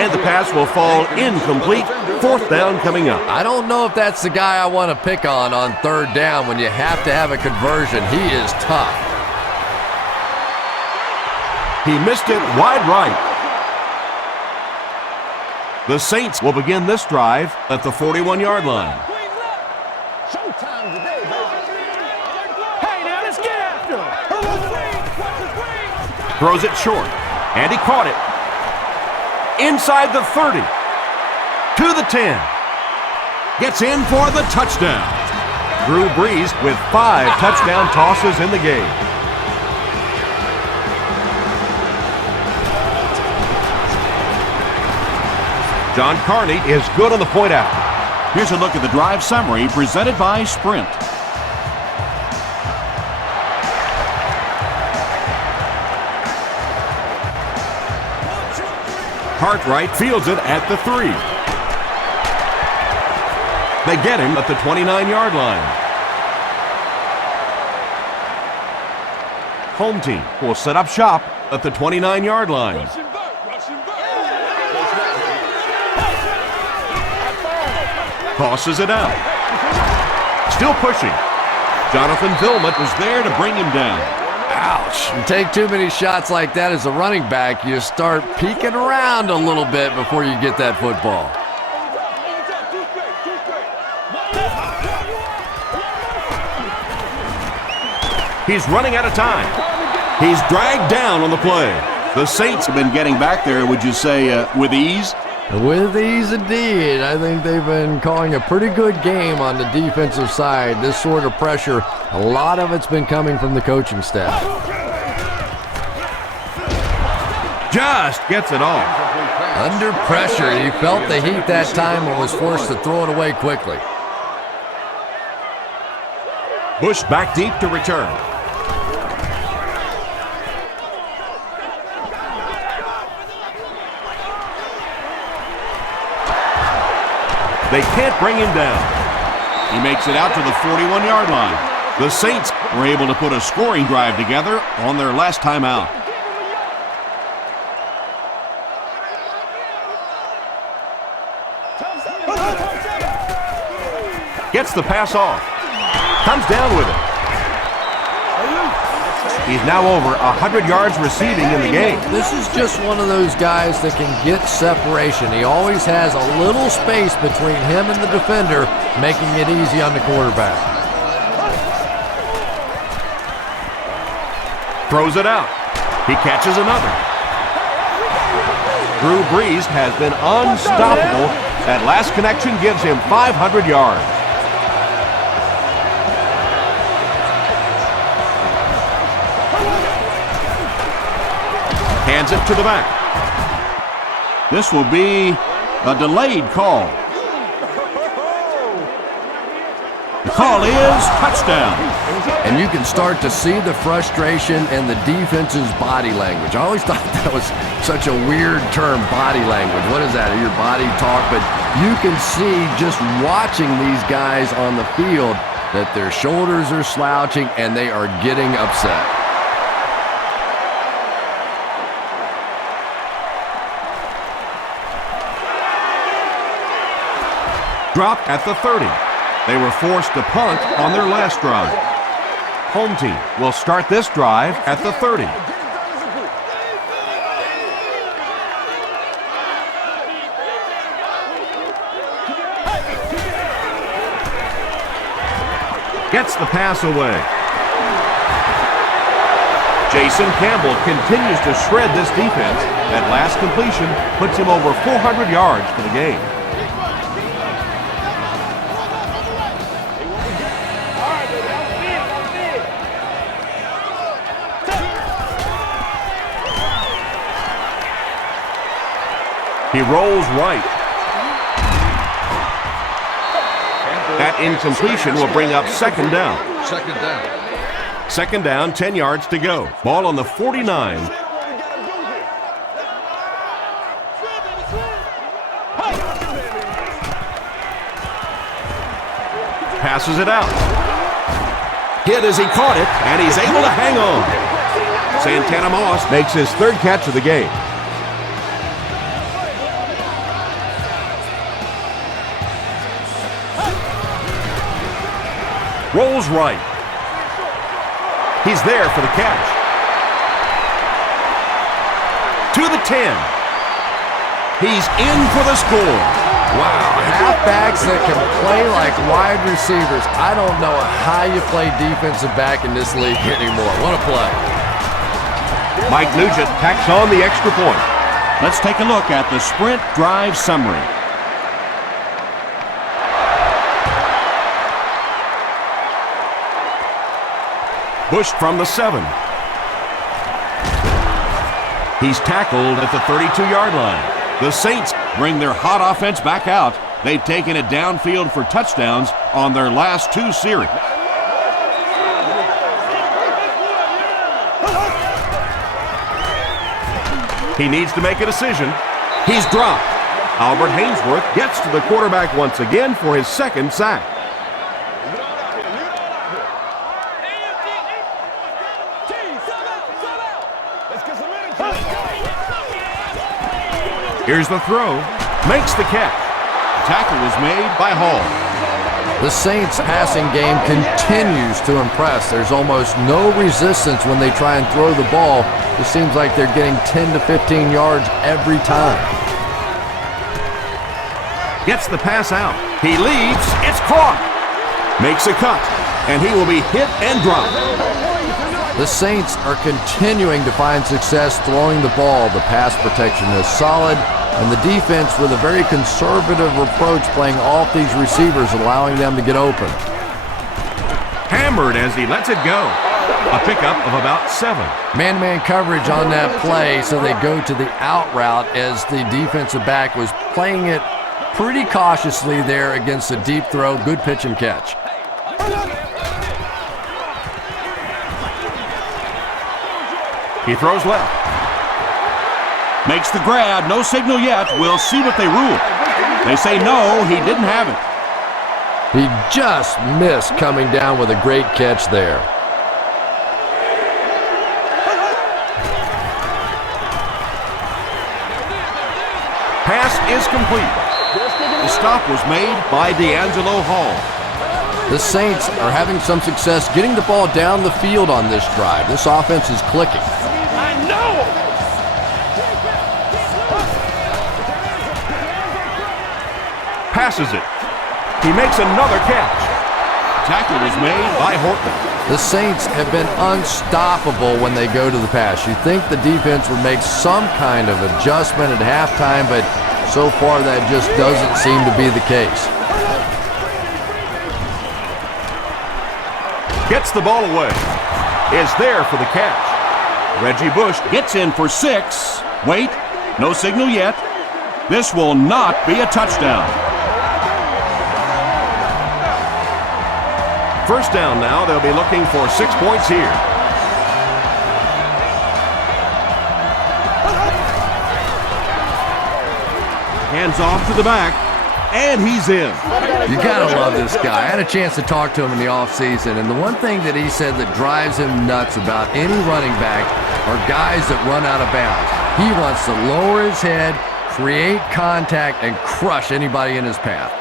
And the pass will fall incomplete. 4th down coming up. I don't know if that's the guy I want to pick on 3rd down when you have to have a conversion. He is tough. He missed it wide right. The Saints will begin this drive at the 41-yard line. Showtime today, baby. Hey, now let's get after him. Throws it short, and he caught it. Inside the 30, to the 10. Gets in for the touchdown. Drew Brees with 5 touchdown tosses in the game. John Carney is good on the point after. Here's a look at the drive summary presented by Sprint. Cartwright fields it at the 3. They get him at the 29-yard line. Home team will set up shop at the 29-yard line. Tosses it out. Still pushing. Jonathan Vilmot was there to bring him down. Ouch. You take too many shots like that as a running back, you start peeking around a little bit before you get that football. He's running out of time. He's dragged down on the play. The Saints have been getting back there, would you say, with ease? With ease indeed. I think they've been calling a pretty good game on the defensive side. This sort of pressure, a lot of it's been coming from the coaching staff. Just gets it off. Under pressure, he felt the heat that time and was forced to throw it away quickly. Bush back deep to return. They can't bring him down. He makes it out to the 41-yard line. The Saints were able to put a scoring drive together on their last time out. Gets the pass off. Comes down with it. He's now over 100 yards receiving in the game. This is just one of those guys that can get separation. He always has a little space between him and the defender, making it easy on the quarterback. Throws it out. He catches another. Drew Brees has been unstoppable. That last connection gives him 500 yards. Hands it to the back. This will be a delayed call. The call is touchdown. And you can start to see the frustration in the defense's body language. I always thought that was such a weird term, body language. What is that? Your body talk? But you can see just watching these guys on the field that their shoulders are slouching and they are getting upset. Dropped at the 30. They were forced to punt on their last drive. Home team will start this drive at the 30. Gets the pass away. Jason Campbell continues to shred this defense. That last completion puts him over 400 yards for the game. He rolls right. That incompletion will bring up second down. Second down, 10 yards to go. Ball on the 49. Passes it out. Hit as he caught it, and he's able to hang on. Santana Moss makes his third catch of the game. Rolls right. He's there for the catch. To the 10. He's in for the score. Wow, halfbacks that can play like wide receivers. I don't know how you play defensive back in this league anymore. What a play. Mike Nugent tacks on the extra point. Let's take a look at the Sprint drive summary. Pushed from the 7. He's tackled at the 32-yard line. The Saints bring their hot offense back out. They've taken it downfield for touchdowns on their last 2 series. He needs to make a decision. He's dropped. Albert Hainsworth gets to the quarterback once again for his 2nd sack. Here's the throw. Makes the catch. Tackle was made by Hall. The Saints' passing game continues to impress. There's almost no resistance when they try and throw the ball. It seems like they're getting 10 to 15 yards every time. Gets the pass out. He leads. It's caught. Makes a cut. And he will be hit and dropped. The Saints are continuing to find success throwing the ball. The pass protection is solid, and the defense with a very conservative approach playing off these receivers, allowing them to get open. Hammered as he lets it go. A pickup of about 7. Man-to-man coverage on that play, so they go to the out route as the defensive back was playing it pretty cautiously there against a deep throw. Good pitch and catch. He throws left. Makes the grab. No signal yet. We'll see what they rule. They say no, he didn't have it. He just missed coming down with a great catch there. Pass is complete. The stop was made by D'Angelo Hall. The Saints are having some success getting the ball down the field on this drive. This offense is clicking. Passes it. He makes another catch. Tackle was made by Horton. The Saints have been unstoppable when they go to the pass. You think the defense would make some kind of adjustment at halftime, but so far that just doesn't seem to be the case. Gets the ball away. Is there for the catch. Reggie Bush gets in for 6. Wait, no signal yet. This will not be a touchdown. First down now. They'll be looking for 6 points here. Hands off to the back, and he's in. You gotta love this guy. I had a chance to talk to him in the offseason, and the one thing that he said that drives him nuts about any running back are guys that run out of bounds. He wants to lower his head, create contact, and crush anybody in his path.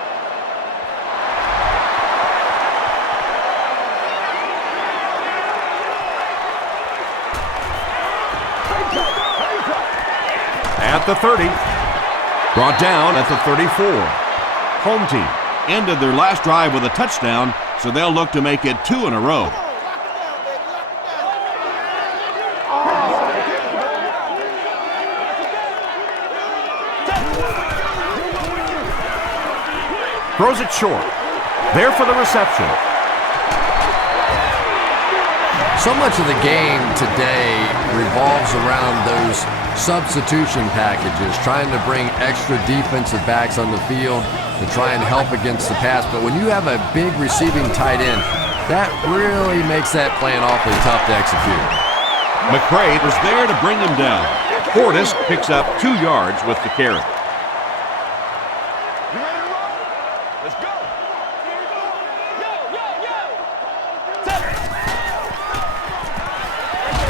At the 30. Brought down at the 34. Home team ended their last drive with a touchdown, so they'll look to make it 2 in a row. Throws it short. There for the reception. So much of the game today revolves around those substitution packages, trying to bring extra defensive backs on the field to try and help against the pass. But when you have a big receiving tight end, that really makes that plan awfully tough to execute. McCray was there to bring him down. Portis picks up 2 yards with the carry. Let's go.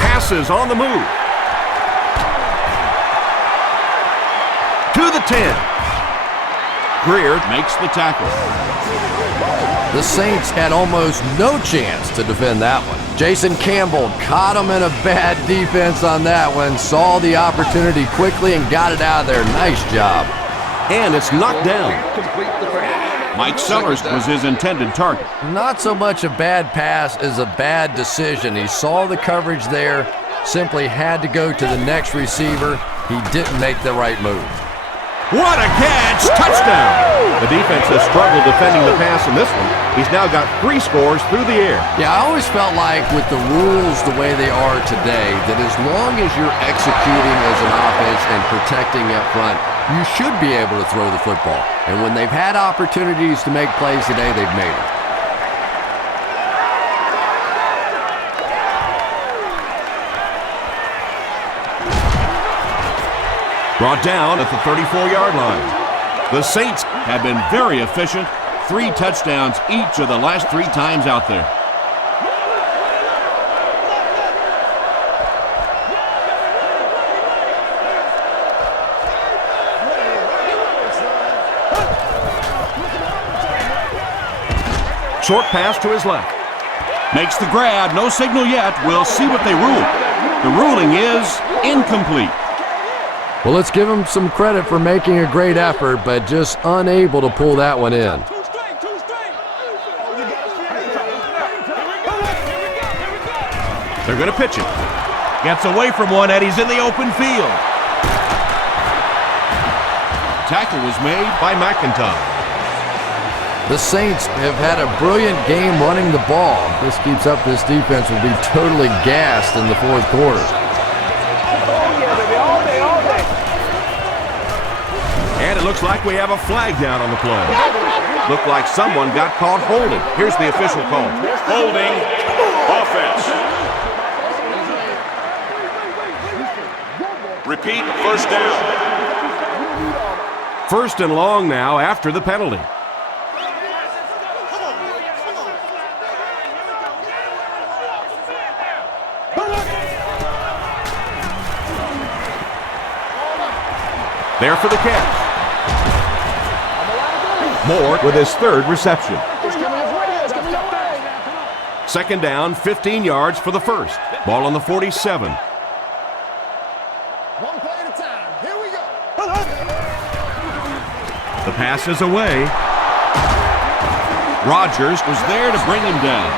Passes on the move. To the 10. Greer makes the tackle. The Saints had almost no chance to defend that one. Jason Campbell caught him in a bad defense on that one, saw the opportunity quickly and got it out of there. Nice job. And it's knocked down. Mike Sellers was his intended target. Not so much a bad pass as a bad decision. He saw the coverage there, simply had to go to the next receiver. He didn't make the right move. What a catch! Touchdown! The defense has struggled defending the pass in this one. He's now got 3 scores through the air. Yeah, I always felt like with the rules the way they are today, that as long as you're executing as an offense and protecting up front, you should be able to throw the football. And when they've had opportunities to make plays today, they've made them. Brought down at the 34-yard line. The Saints have been very efficient. 3 touchdowns each of the last 3 times out there. Short pass to his left. Makes the grab. No signal yet. We'll see what they rule. The ruling is incomplete. Well, let's give them some credit for making a great effort, but just unable to pull that one in. They're going to pitch it. Gets away from one, and he's in the open field. Tackle was made by McIntyre. The Saints have had a brilliant game running the ball. If this keeps up, this defense will be totally gassed in the 4th quarter. And it looks like we have a flag down on the play. Looked like someone got caught holding. Here's the official call. Holding offense. Repeat, first down. 1st and long now after the penalty. There for the catch. Moore with his 3rd reception. 2nd down, 15 yards for the 1st. Ball on the 47. One play at a time. Here we go. The pass is away. Rodgers was there to bring him down.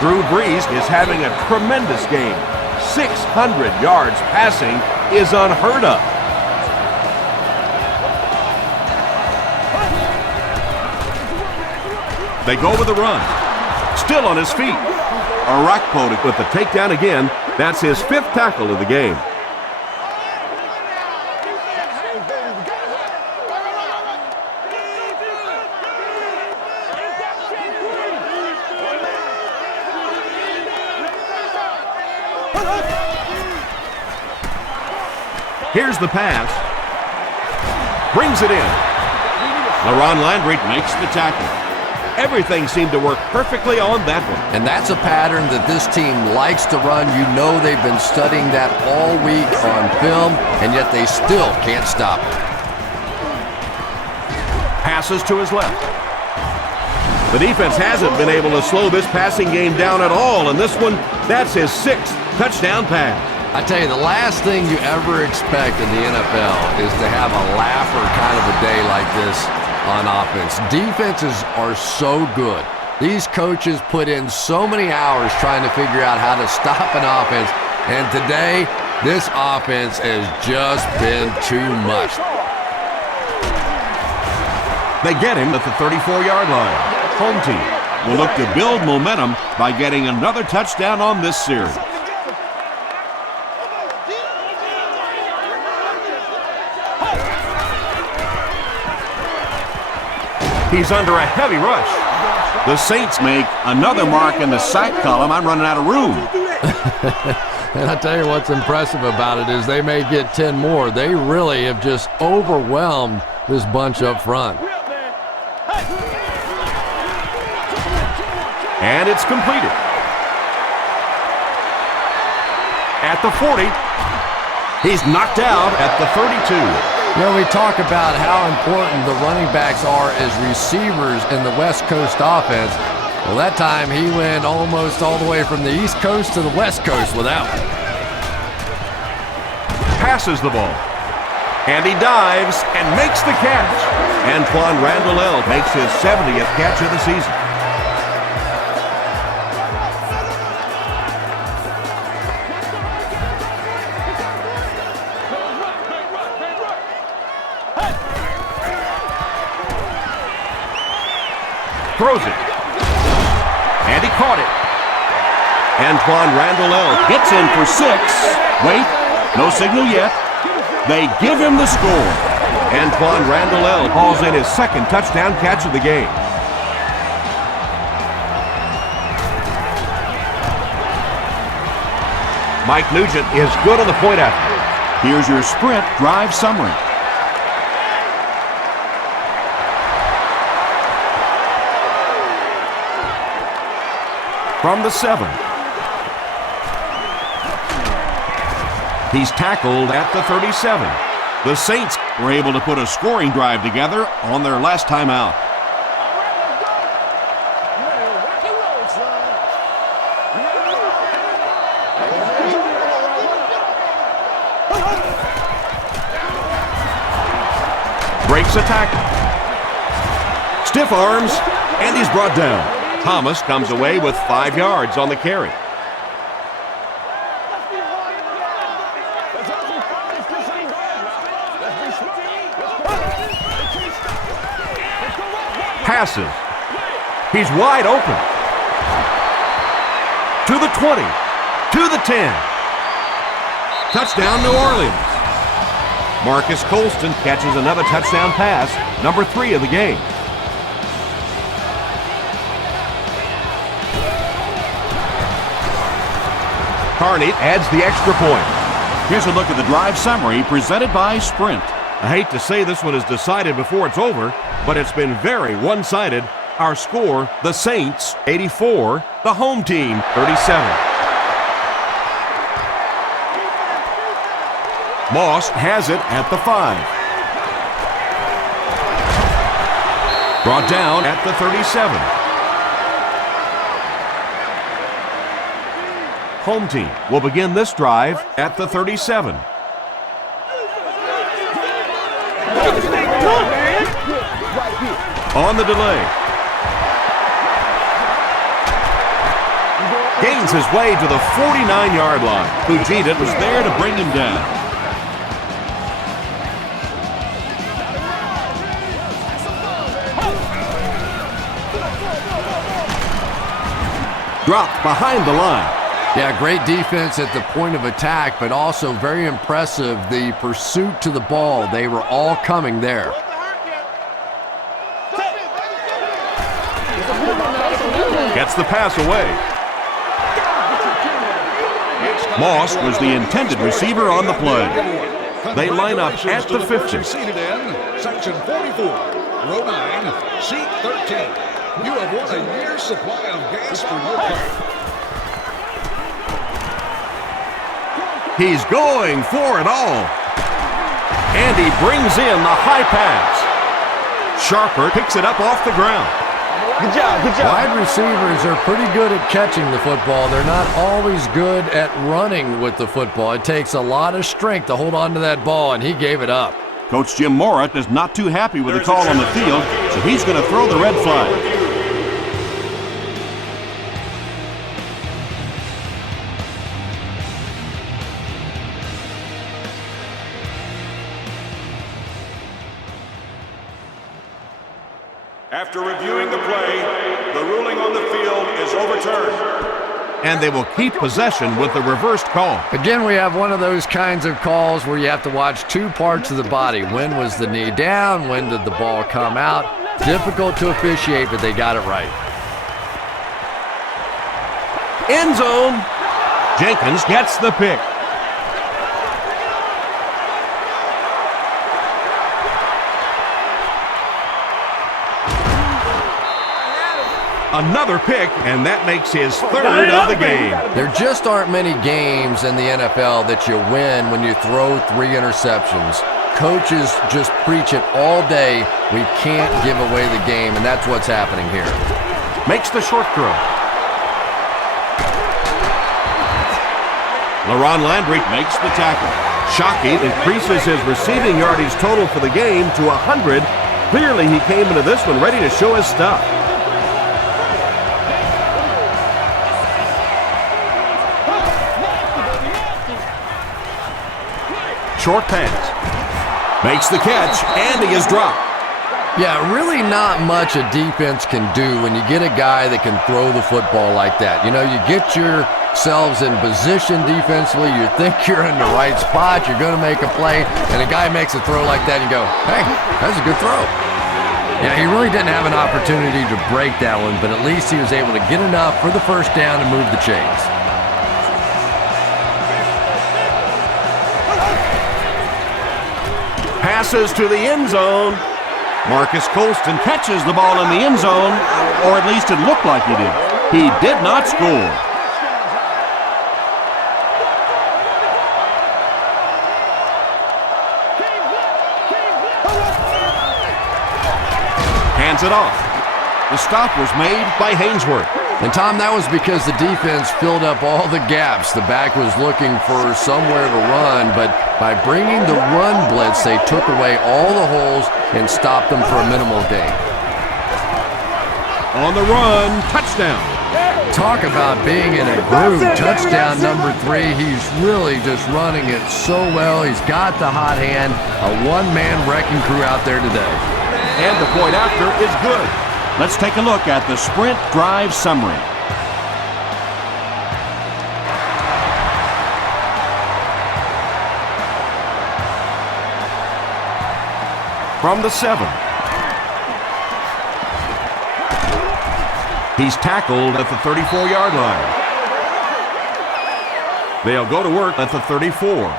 Drew Brees is having a tremendous game. 600 yards passing is unheard of. They go with the run. Still on his feet. Arakpo with the takedown again. That's his 5th tackle of the game. Here's the pass. Brings it in. LaRon Landry makes the tackle. Everything seemed to work perfectly on that one. And that's a pattern that this team likes to run. You know they've been studying that all week on film, and yet they still can't stop it. Passes to his left. The defense hasn't been able to slow this passing game down at all, and this one, that's his 6th touchdown pass. I tell you, the last thing you ever expect in the NFL is to have a laugher kind of a day like this on offense. Defenses are so good. These coaches put in so many hours trying to figure out how to stop an offense, and today, this offense has just been too much. They get him at the 34-yard line. Home team will look to build momentum by getting another touchdown on this series. He's under a heavy rush. The Saints make another mark in the sack column. I'm running out of room. And I tell you what's impressive about it is they may get 10 more. They really have just overwhelmed this bunch up front. And it's completed. At the 40. He's knocked out at the 32. You know, we talk about how important the running backs are as receivers in the West Coast offense. Well, that time he went almost all the way from the East Coast to the West Coast with that one. Passes the ball. And he dives and makes the catch. Antoine Randall makes his 70th catch of the season. throws it. And he caught it. Antoine Randall gets in for 6. Wait, no signal yet. They give him the score. Antoine Randall hauls in his second touchdown catch of the game. Mike Nugent is good on the point after. Here's your sprint drive summary. From the 7. He's tackled at the 37. The Saints were able to put a scoring drive together on their last time out. Breaks a tackle. Stiff arms, and he's brought down. Thomas comes away with 5 yards on the carry. Passes. He's wide open. To the 20. To the 10. Touchdown, New Orleans. Marcus Colston catches another touchdown pass, number 3 of the game. Carney adds the extra point. Here's a look at the drive summary presented by Sprint. I hate to say this one is decided before it's over, but it's been very one-sided. Our score, the Saints, 84, the home team, 37. Moss has it at the 5. Brought down at the 37. Home team will begin this drive at the 37. On the delay. Gains his way to the 49-yard line. Fujita was there to bring him down. Dropped behind the line. Yeah, great defense at the point of attack, but also very impressive the pursuit to the ball. They were all coming there. Gets the pass away. Moss was the intended receiver on the play. They line up at the 50. Seated in section 44, row 9, seat 13. You have won a year's supply of gas for your car. He's going for it all. And he brings in the high pass. Sharper picks it up off the ground. Good job, good job. Wide receivers are pretty good at catching the football. They're not always good at running with the football. It takes a lot of strength to hold on to that ball, and he gave it up. Coach Jim Morat is not too happy with the call on the field, so he's going to throw the red flag. After reviewing the play, the ruling on the field is overturned. And they will keep possession with the reversed call. Again, we have one of those kinds of calls where you have to watch two parts of the body. When was the knee down? When did the ball come out? Difficult to officiate, but they got it right. End zone. Jenkins gets the pick. Another pick, and that makes his third of the game. There just aren't many games in the NFL that you win when you throw 3 interceptions. Coaches just preach it all day. We can't give away the game, and that's what's happening here. Makes the short throw. LaRon Landry makes the tackle. Shockey increases his receiving yardage total for the game to 100. Clearly, he came into this one ready to show his stuff. Short pass. Makes the catch, and he is dropped. Yeah, really not much a defense can do when you get a guy that can throw the football like that. You know, you get yourselves in position defensively, you think you're in the right spot, you're going to make a play, and a guy makes a throw like that and you go, hey, that's a good throw. Yeah, he really didn't have an opportunity to break that one, but at least he was able to get enough for the first down and move the chains. Passes to the end zone. Marcus Colston catches the ball in the end zone, or at least it looked like he did. He did not score. Hands it off. The stop was made by Hainsworth. And Tom, that was because the defense filled up all the gaps. The back was looking for somewhere to run, but by bringing the run blitz, they took away all the holes and stopped them for a minimal gain. On the run, touchdown. Talk about being in a groove. Touchdown number 3. He's really just running it so well. He's got the hot hand. A one-man wrecking crew out there today. And the point after is good. Let's take a look at the sprint drive summary. From the 7. He's tackled at the 34-yard line. They'll go to work at the 34.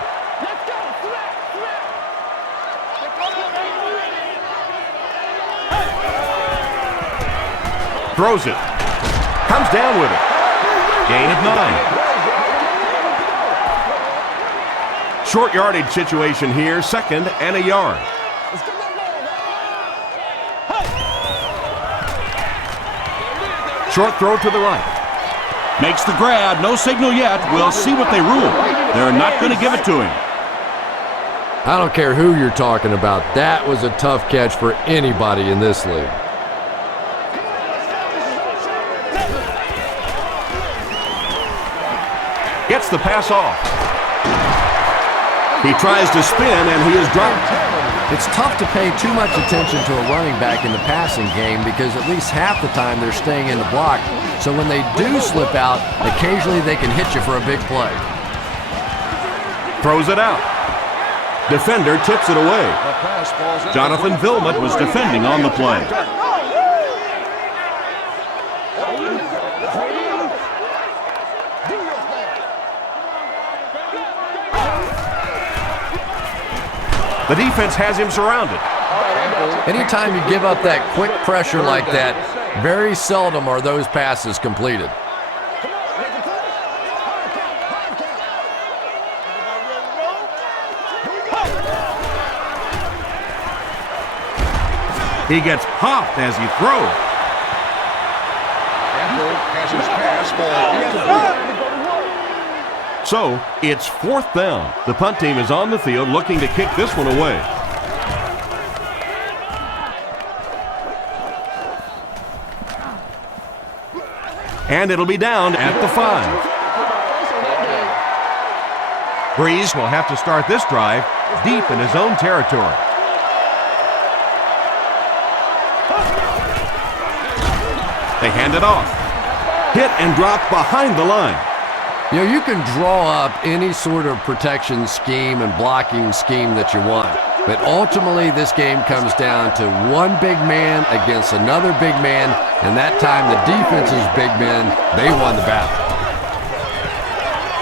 Throws it. Comes down with it. Gain of 9. Short yardage situation here, 2nd and a yard. Short throw to the right. Makes the grab. No signal yet. We'll see what they rule. They're not going to give it to him. I don't care who you're talking about. That was a tough catch for anybody in this league. Gets the pass off. He tries to spin and he is dropped. It's tough to pay too much attention to a running back in the passing game because at least half the time they're staying in the block. So when they do slip out, occasionally they can hit you for a big play. Throws it out. Defender tips it away. Jonathan Vilmot was defending on the play. The defense has him surrounded. Anytime you give up that quick pressure like that, very seldom are those passes completed. He gets popped as he throws. Has his pass ball. So, it's 4th down. The punt team is on the field looking to kick this one away. And it'll be down at the 5. Breeze will have to start this drive deep in his own territory. They hand it off. Hit and drop behind the line. You know, you can draw up any sort of protection scheme and blocking scheme that you want. But ultimately, this game comes down to one big man against another big man. And that time, the defense's big men, they won the battle.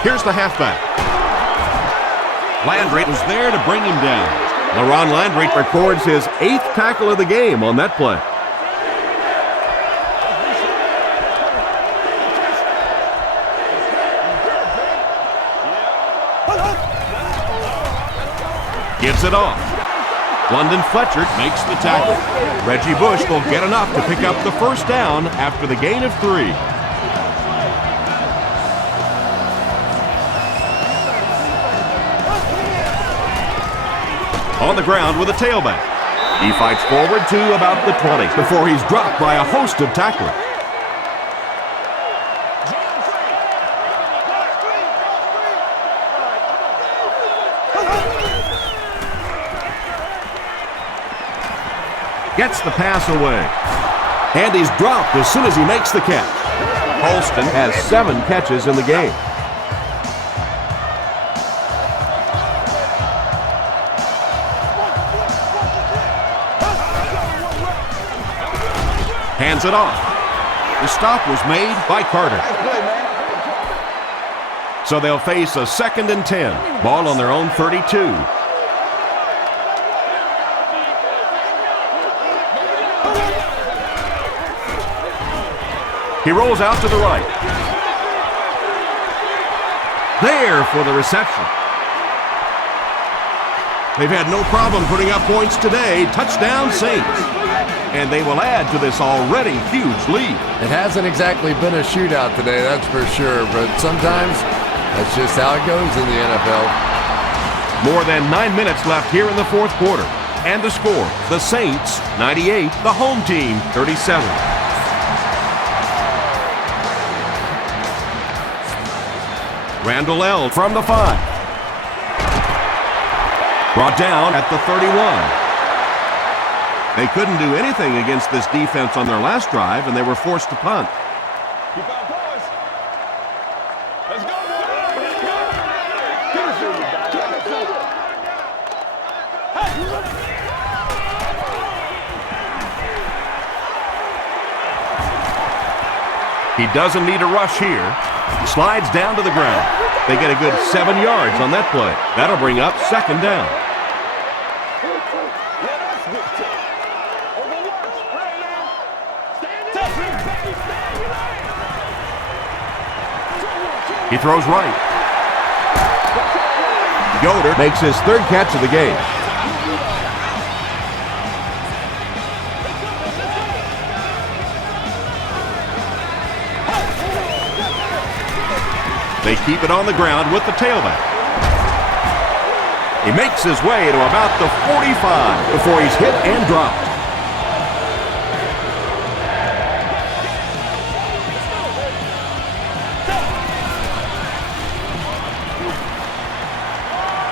Here's the halfback. Landry was there to bring him down. LaRon Landry records his 8th tackle of the game on that play. Gives it off. London Fletcher makes the tackle. Reggie Bush will get enough to pick up the first down after the gain of 3. On the ground with a tailback. He fights forward to about the 20 before he's dropped by a host of tacklers. Gets the pass away. And he's dropped as soon as he makes the catch. Holston has 7 catches in the game. Hands it off. The stop was made by Carter. So they'll face a 2nd and 10. Ball on their own 32. He rolls out to the right. There for the reception. They've had no problem putting up points today. Touchdown Saints. And they will add to this already huge lead. It hasn't exactly been a shootout today, that's for sure, but sometimes that's just how it goes in the NFL. More than 9 minutes left here in the 4th quarter. And the score, the Saints 98, the home team 37. Randall L. from the 5. Brought down at the 31. They couldn't do anything against this defense on their last drive, and they were forced to punt. Keep our boys. Let's go, He doesn't need a rush here. Slides down to the ground. They get a good 7 yards on that play. That'll bring up 2nd down. He throws right. Yoder makes his 3rd catch of the game. They keep it on the ground with the tailback. He makes his way to about the 45 before he's hit and dropped.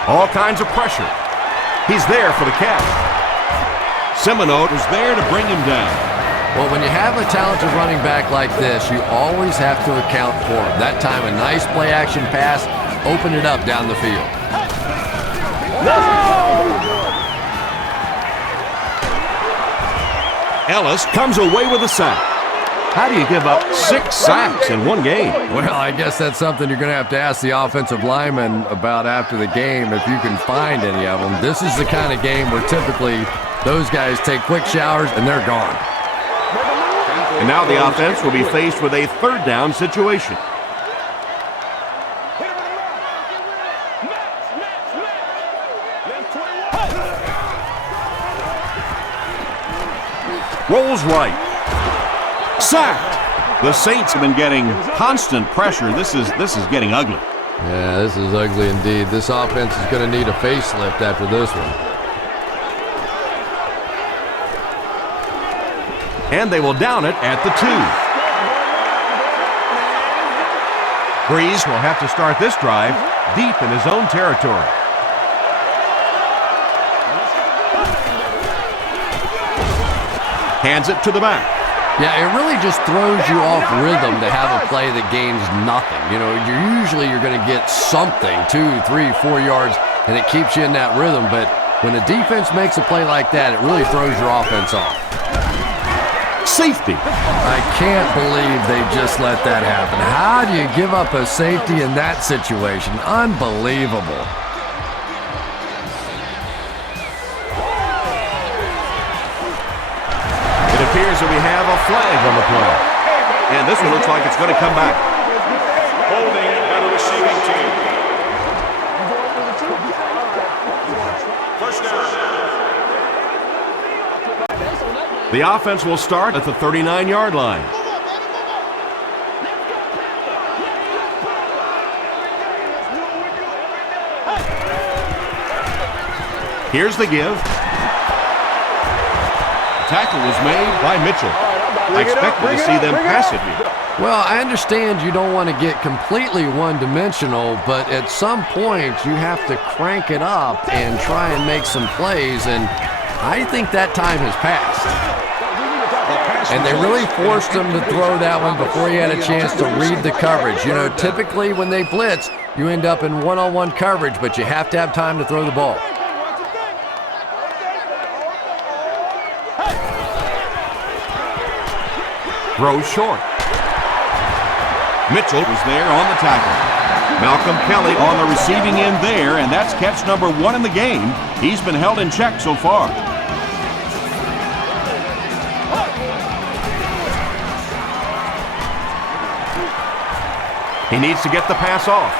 All kinds of pressure. He's there for the catch. Semino was there to bring him down. Well, when you have a talented running back like this, you always have to account for him. That time, a nice play-action pass opened it up down the field. Ellis comes away with a sack. How do you give up 6 sacks in one game? Well, I guess that's something you're going to have to ask the offensive lineman about after the game if you can find any of them. This is the kind of game where typically those guys take quick showers and they're gone. And now the offense will be faced with a 3rd down situation. Rolls right. Sacked. The Saints have been getting constant pressure. This is getting ugly. Yeah, this is ugly indeed. This offense is going to need a facelift after this one. And they will down it at the 2. Breeze will have to start this drive deep in his own territory. Hands it to the back. Yeah, it really just throws you off rhythm to have a play that gains nothing. You know, you're going to get something, 2, 3, 4 yards, and it keeps you in that rhythm. But when a defense makes a play like that, it really throws your offense off. Safety. I can't believe they just let that happen. How do you give up a safety in that situation? Unbelievable. It appears that we have a flag on the play. And this one looks like it's going to come back. Holding by the receiving team. First down. The offense will start at the 39-yard line. Here's the give. Tackle was made by Mitchell. I expected to see them pass it here. Well, I understand you don't want to get completely one-dimensional, but at some point you have to crank it up and try and make some plays. And I think that time has passed. And they really forced him to throw that one before he had a chance to read the coverage. You know, typically when they blitz, you end up in one-on-one coverage, but you have to have time to throw the ball. Throws short. Mitchell was there on the tackle. Malcolm Kelly on the receiving end there, and that's catch number 1 in the game. He's been held in check so far. He needs to get the pass off.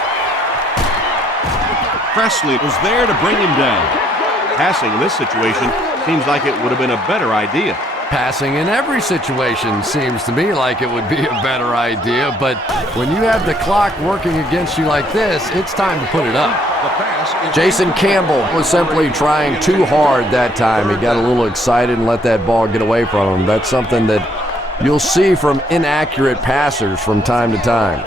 Presley was there to bring him down. Passing in this situation seems like it would have been a better idea. Passing in every situation seems to me like it would be a better idea, but when you have the clock working against you like this, it's time to put it up. Jason Campbell was simply trying too hard that time. He got a little excited and let that ball get away from him. That's something that you'll see from inaccurate passers from time to time.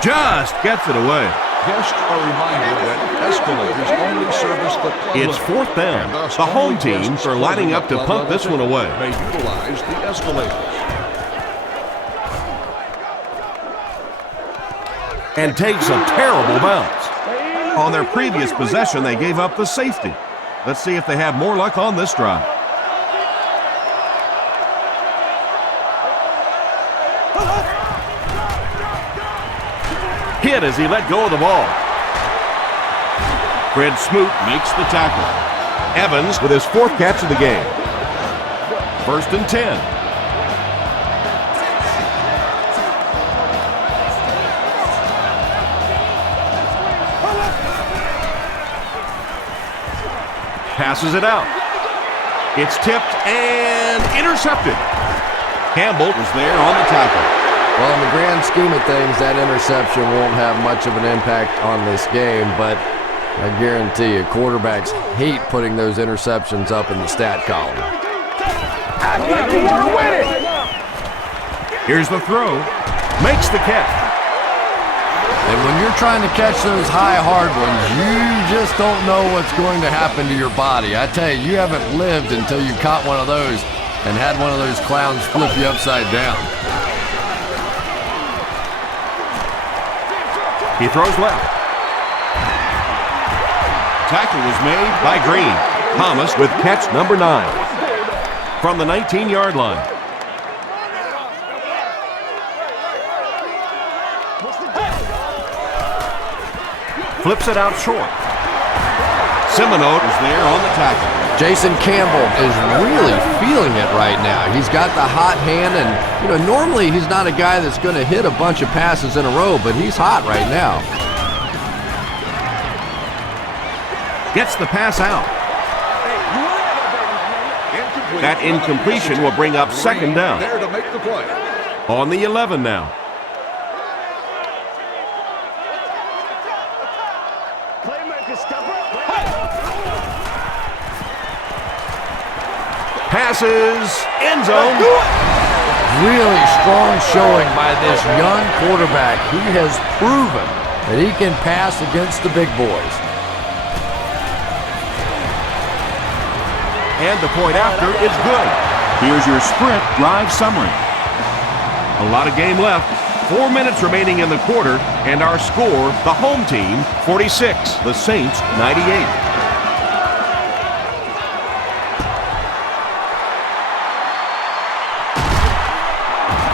Just gets it away. Just a reminder that escalators only service the club. It's 4th down. The home teams are lining up to punt this one away. May utilize the escalators. And takes a terrible bounce. On their previous possession, they gave up the safety. Let's see if they have more luck on this drive. Hit as he let go of the ball. Fred Smoot makes the tackle. Evans with his 4th catch of the game. 1st and 10. Passes it out. It's tipped and intercepted. Campbell was there on the tackle. Well, in the grand scheme of things, that interception won't have much of an impact on this game, but I guarantee you, quarterbacks hate putting those interceptions up in the stat column. Here's the throw. Makes the catch. And when you're trying to catch those high, hard ones, you just don't know what's going to happen to your body. I tell you, you haven't lived until you caught one of those and had one of those clowns flip you upside down. He throws left. Tackle was made by Green. Thomas with catch number 9 from the 19-yard line. Flips it out short. Seminote is there on the tackle. Jason Campbell is really feeling it right now. He's got the hot hand, and you know, normally he's not a guy that's going to hit a bunch of passes in a row, but he's hot right now. Gets the pass out. That incompletion will bring up 2nd down. There to make the play. On the 11 now. Passes, end zone. Really strong showing by this young quarterback. He has proven that he can pass against the big boys. And the point after is good. Here's your sprint drive summary. A lot of game left. 4 minutes remaining in the quarter, and our score, the home team, 46. The Saints, 98.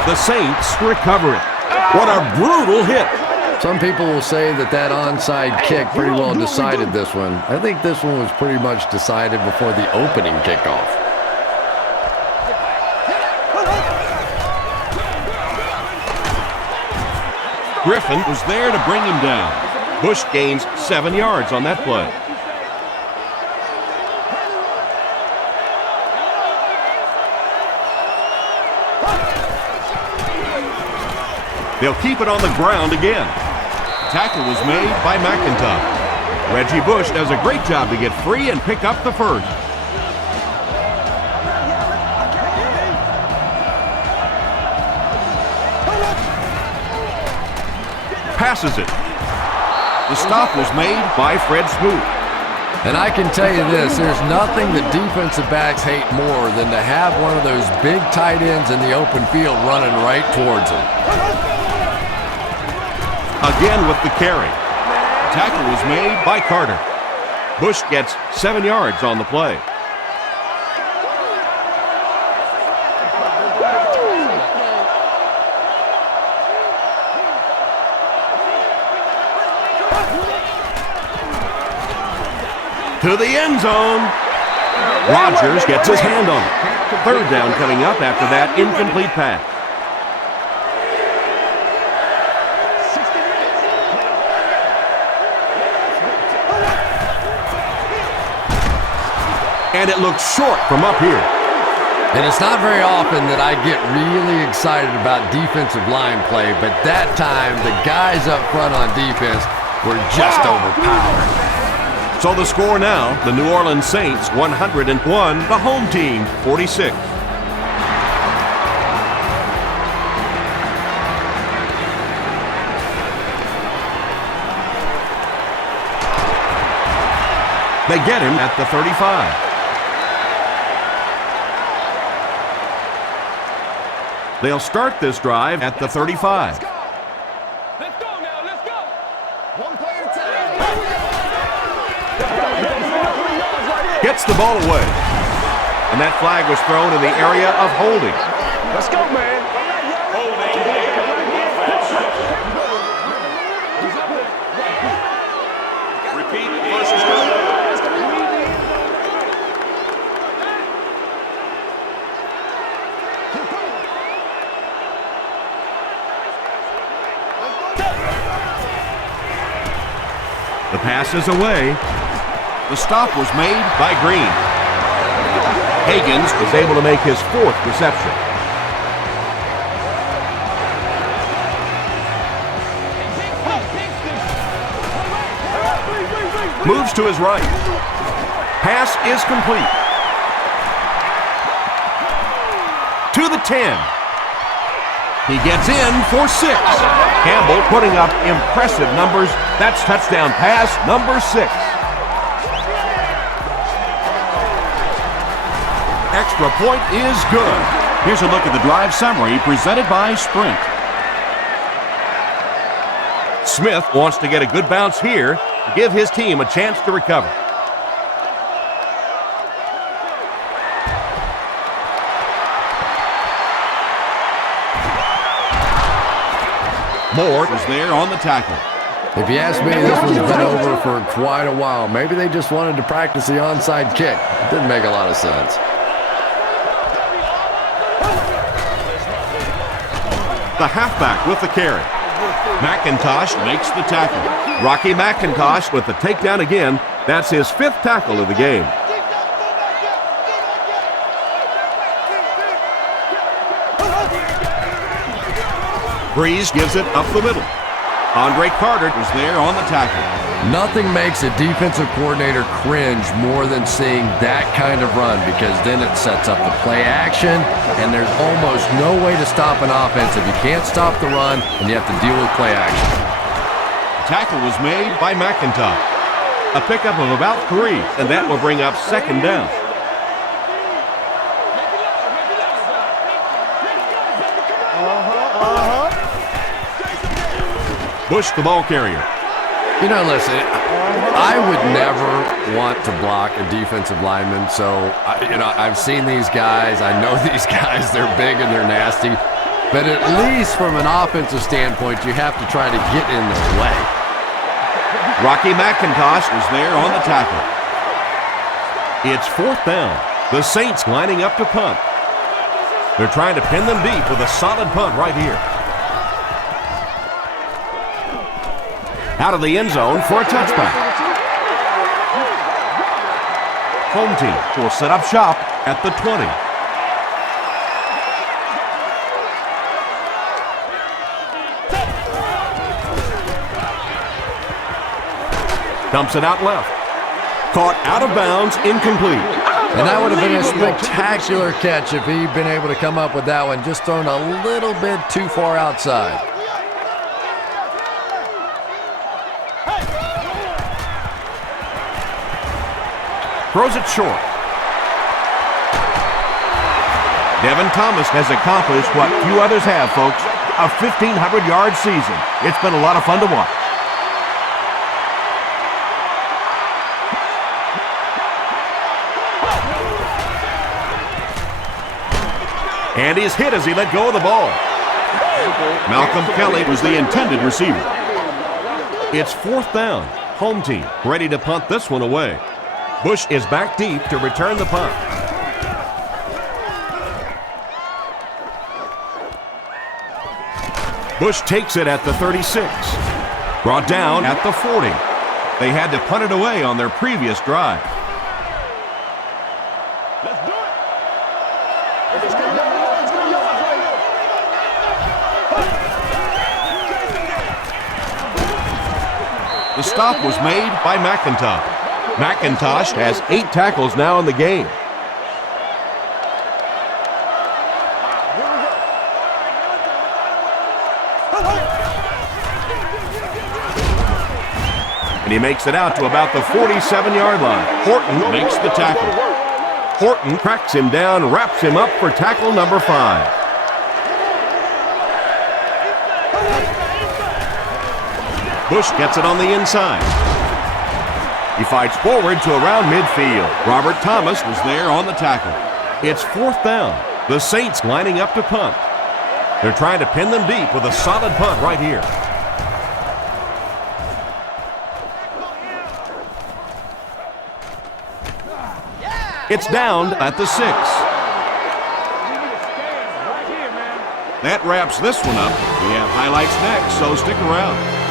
The Saints recover it. What a brutal hit. Some people will say that that onside kick pretty well decided this one. I think this one was pretty much decided before the opening kickoff. Griffin was there to bring him down. Bush gains 7 yards on that play. They'll keep it on the ground again. Tackle was made by McIntyre. Reggie Bush does a great job to get free and pick up the first. Passes it. The stop was made by Fred Smoot. And I can tell you this, there's nothing that defensive backs hate more than to have one of those big tight ends in the open field running right towards them. Again with the carry. Tackle was made by Carter. Bush gets 7 yards on the play. To the end zone. Rodgers gets his hand on it. Third down coming up after that incomplete pass. And it looks short from up here. And it's not very often that I get really excited about defensive line play, but that time the guys up front on defense were just overpowered. So the score now, the New Orleans Saints 101, the home team 46. They get him at the 35. They'll start this drive at the 35. Let's go now, let's go. One play at a time. Gets the ball away. And that flag was thrown in the area of holding. Let's go, man. Repeat versus go. The pass is away. The stop was made by Green. Higgins was able to make his 4th reception. Moves to his right. Pass is complete. To the 10. He gets in for 6. Campbell putting up impressive numbers. That's touchdown pass number 6. Extra point is good. Here's a look at the drive summary presented by Sprint. Smith wants to get a good bounce here to give his team a chance to recover. Moore is there on the tackle. If you ask me, this one's been over for quite a while. Maybe they just wanted to practice the onside kick. It didn't make a lot of sense. The halfback with the carry. McIntosh makes the tackle. Rocky McIntosh with the takedown again. That's his 5th tackle of the game. Breeze gives it up the middle. Andre Carter is there on the tackle. Nothing makes a defensive coordinator cringe more than seeing that kind of run, because then it sets up the play action, and there's almost no way to stop an offense if you can't stop the run and you have to deal with play action. The tackle was made by McIntosh. A pickup of about 3, and that will bring up 2nd down. Bush, the ball carrier. You know, listen, I would never want to block a defensive lineman, so, I've seen these guys. I know these guys. They're big and they're nasty. But at least from an offensive standpoint, you have to try to get in their way. Rocky McIntosh is there on the tackle. It's 4th down. The Saints lining up to punt. They're trying to pin them deep with a solid punt right here. Out of the end zone for a touchback. Home team will set up shop at the 20. Dumps it out left. Caught out of bounds, incomplete. And that would have been a spectacular catch if he'd been able to come up with that one, just thrown a little bit too far outside. Throws it short. Devin Thomas has accomplished what few others have, folks. A 1,500-yard season. It's been a lot of fun to watch. And he's hit as he let go of the ball. Malcolm Kelly was the intended receiver. It's 4th down. Home team ready to punt this one away. Bush is back deep to return the punt. Bush takes it at the 36. Brought down at the 40. They had to punt it away on their previous drive. Let's do it. The stop was made by McIntosh. McIntosh has 8 tackles now in the game. And he makes it out to about the 47-yard line. Horton makes the tackle. Horton cracks him down, wraps him up for tackle number 5. Bush gets it on the inside. He fights forward to around midfield. Robert Thomas was there on the tackle. It's 4th down. The Saints lining up to punt. They're trying to pin them deep with a solid punt right here. It's down at the 6. That wraps this one up. We have highlights next, so stick around.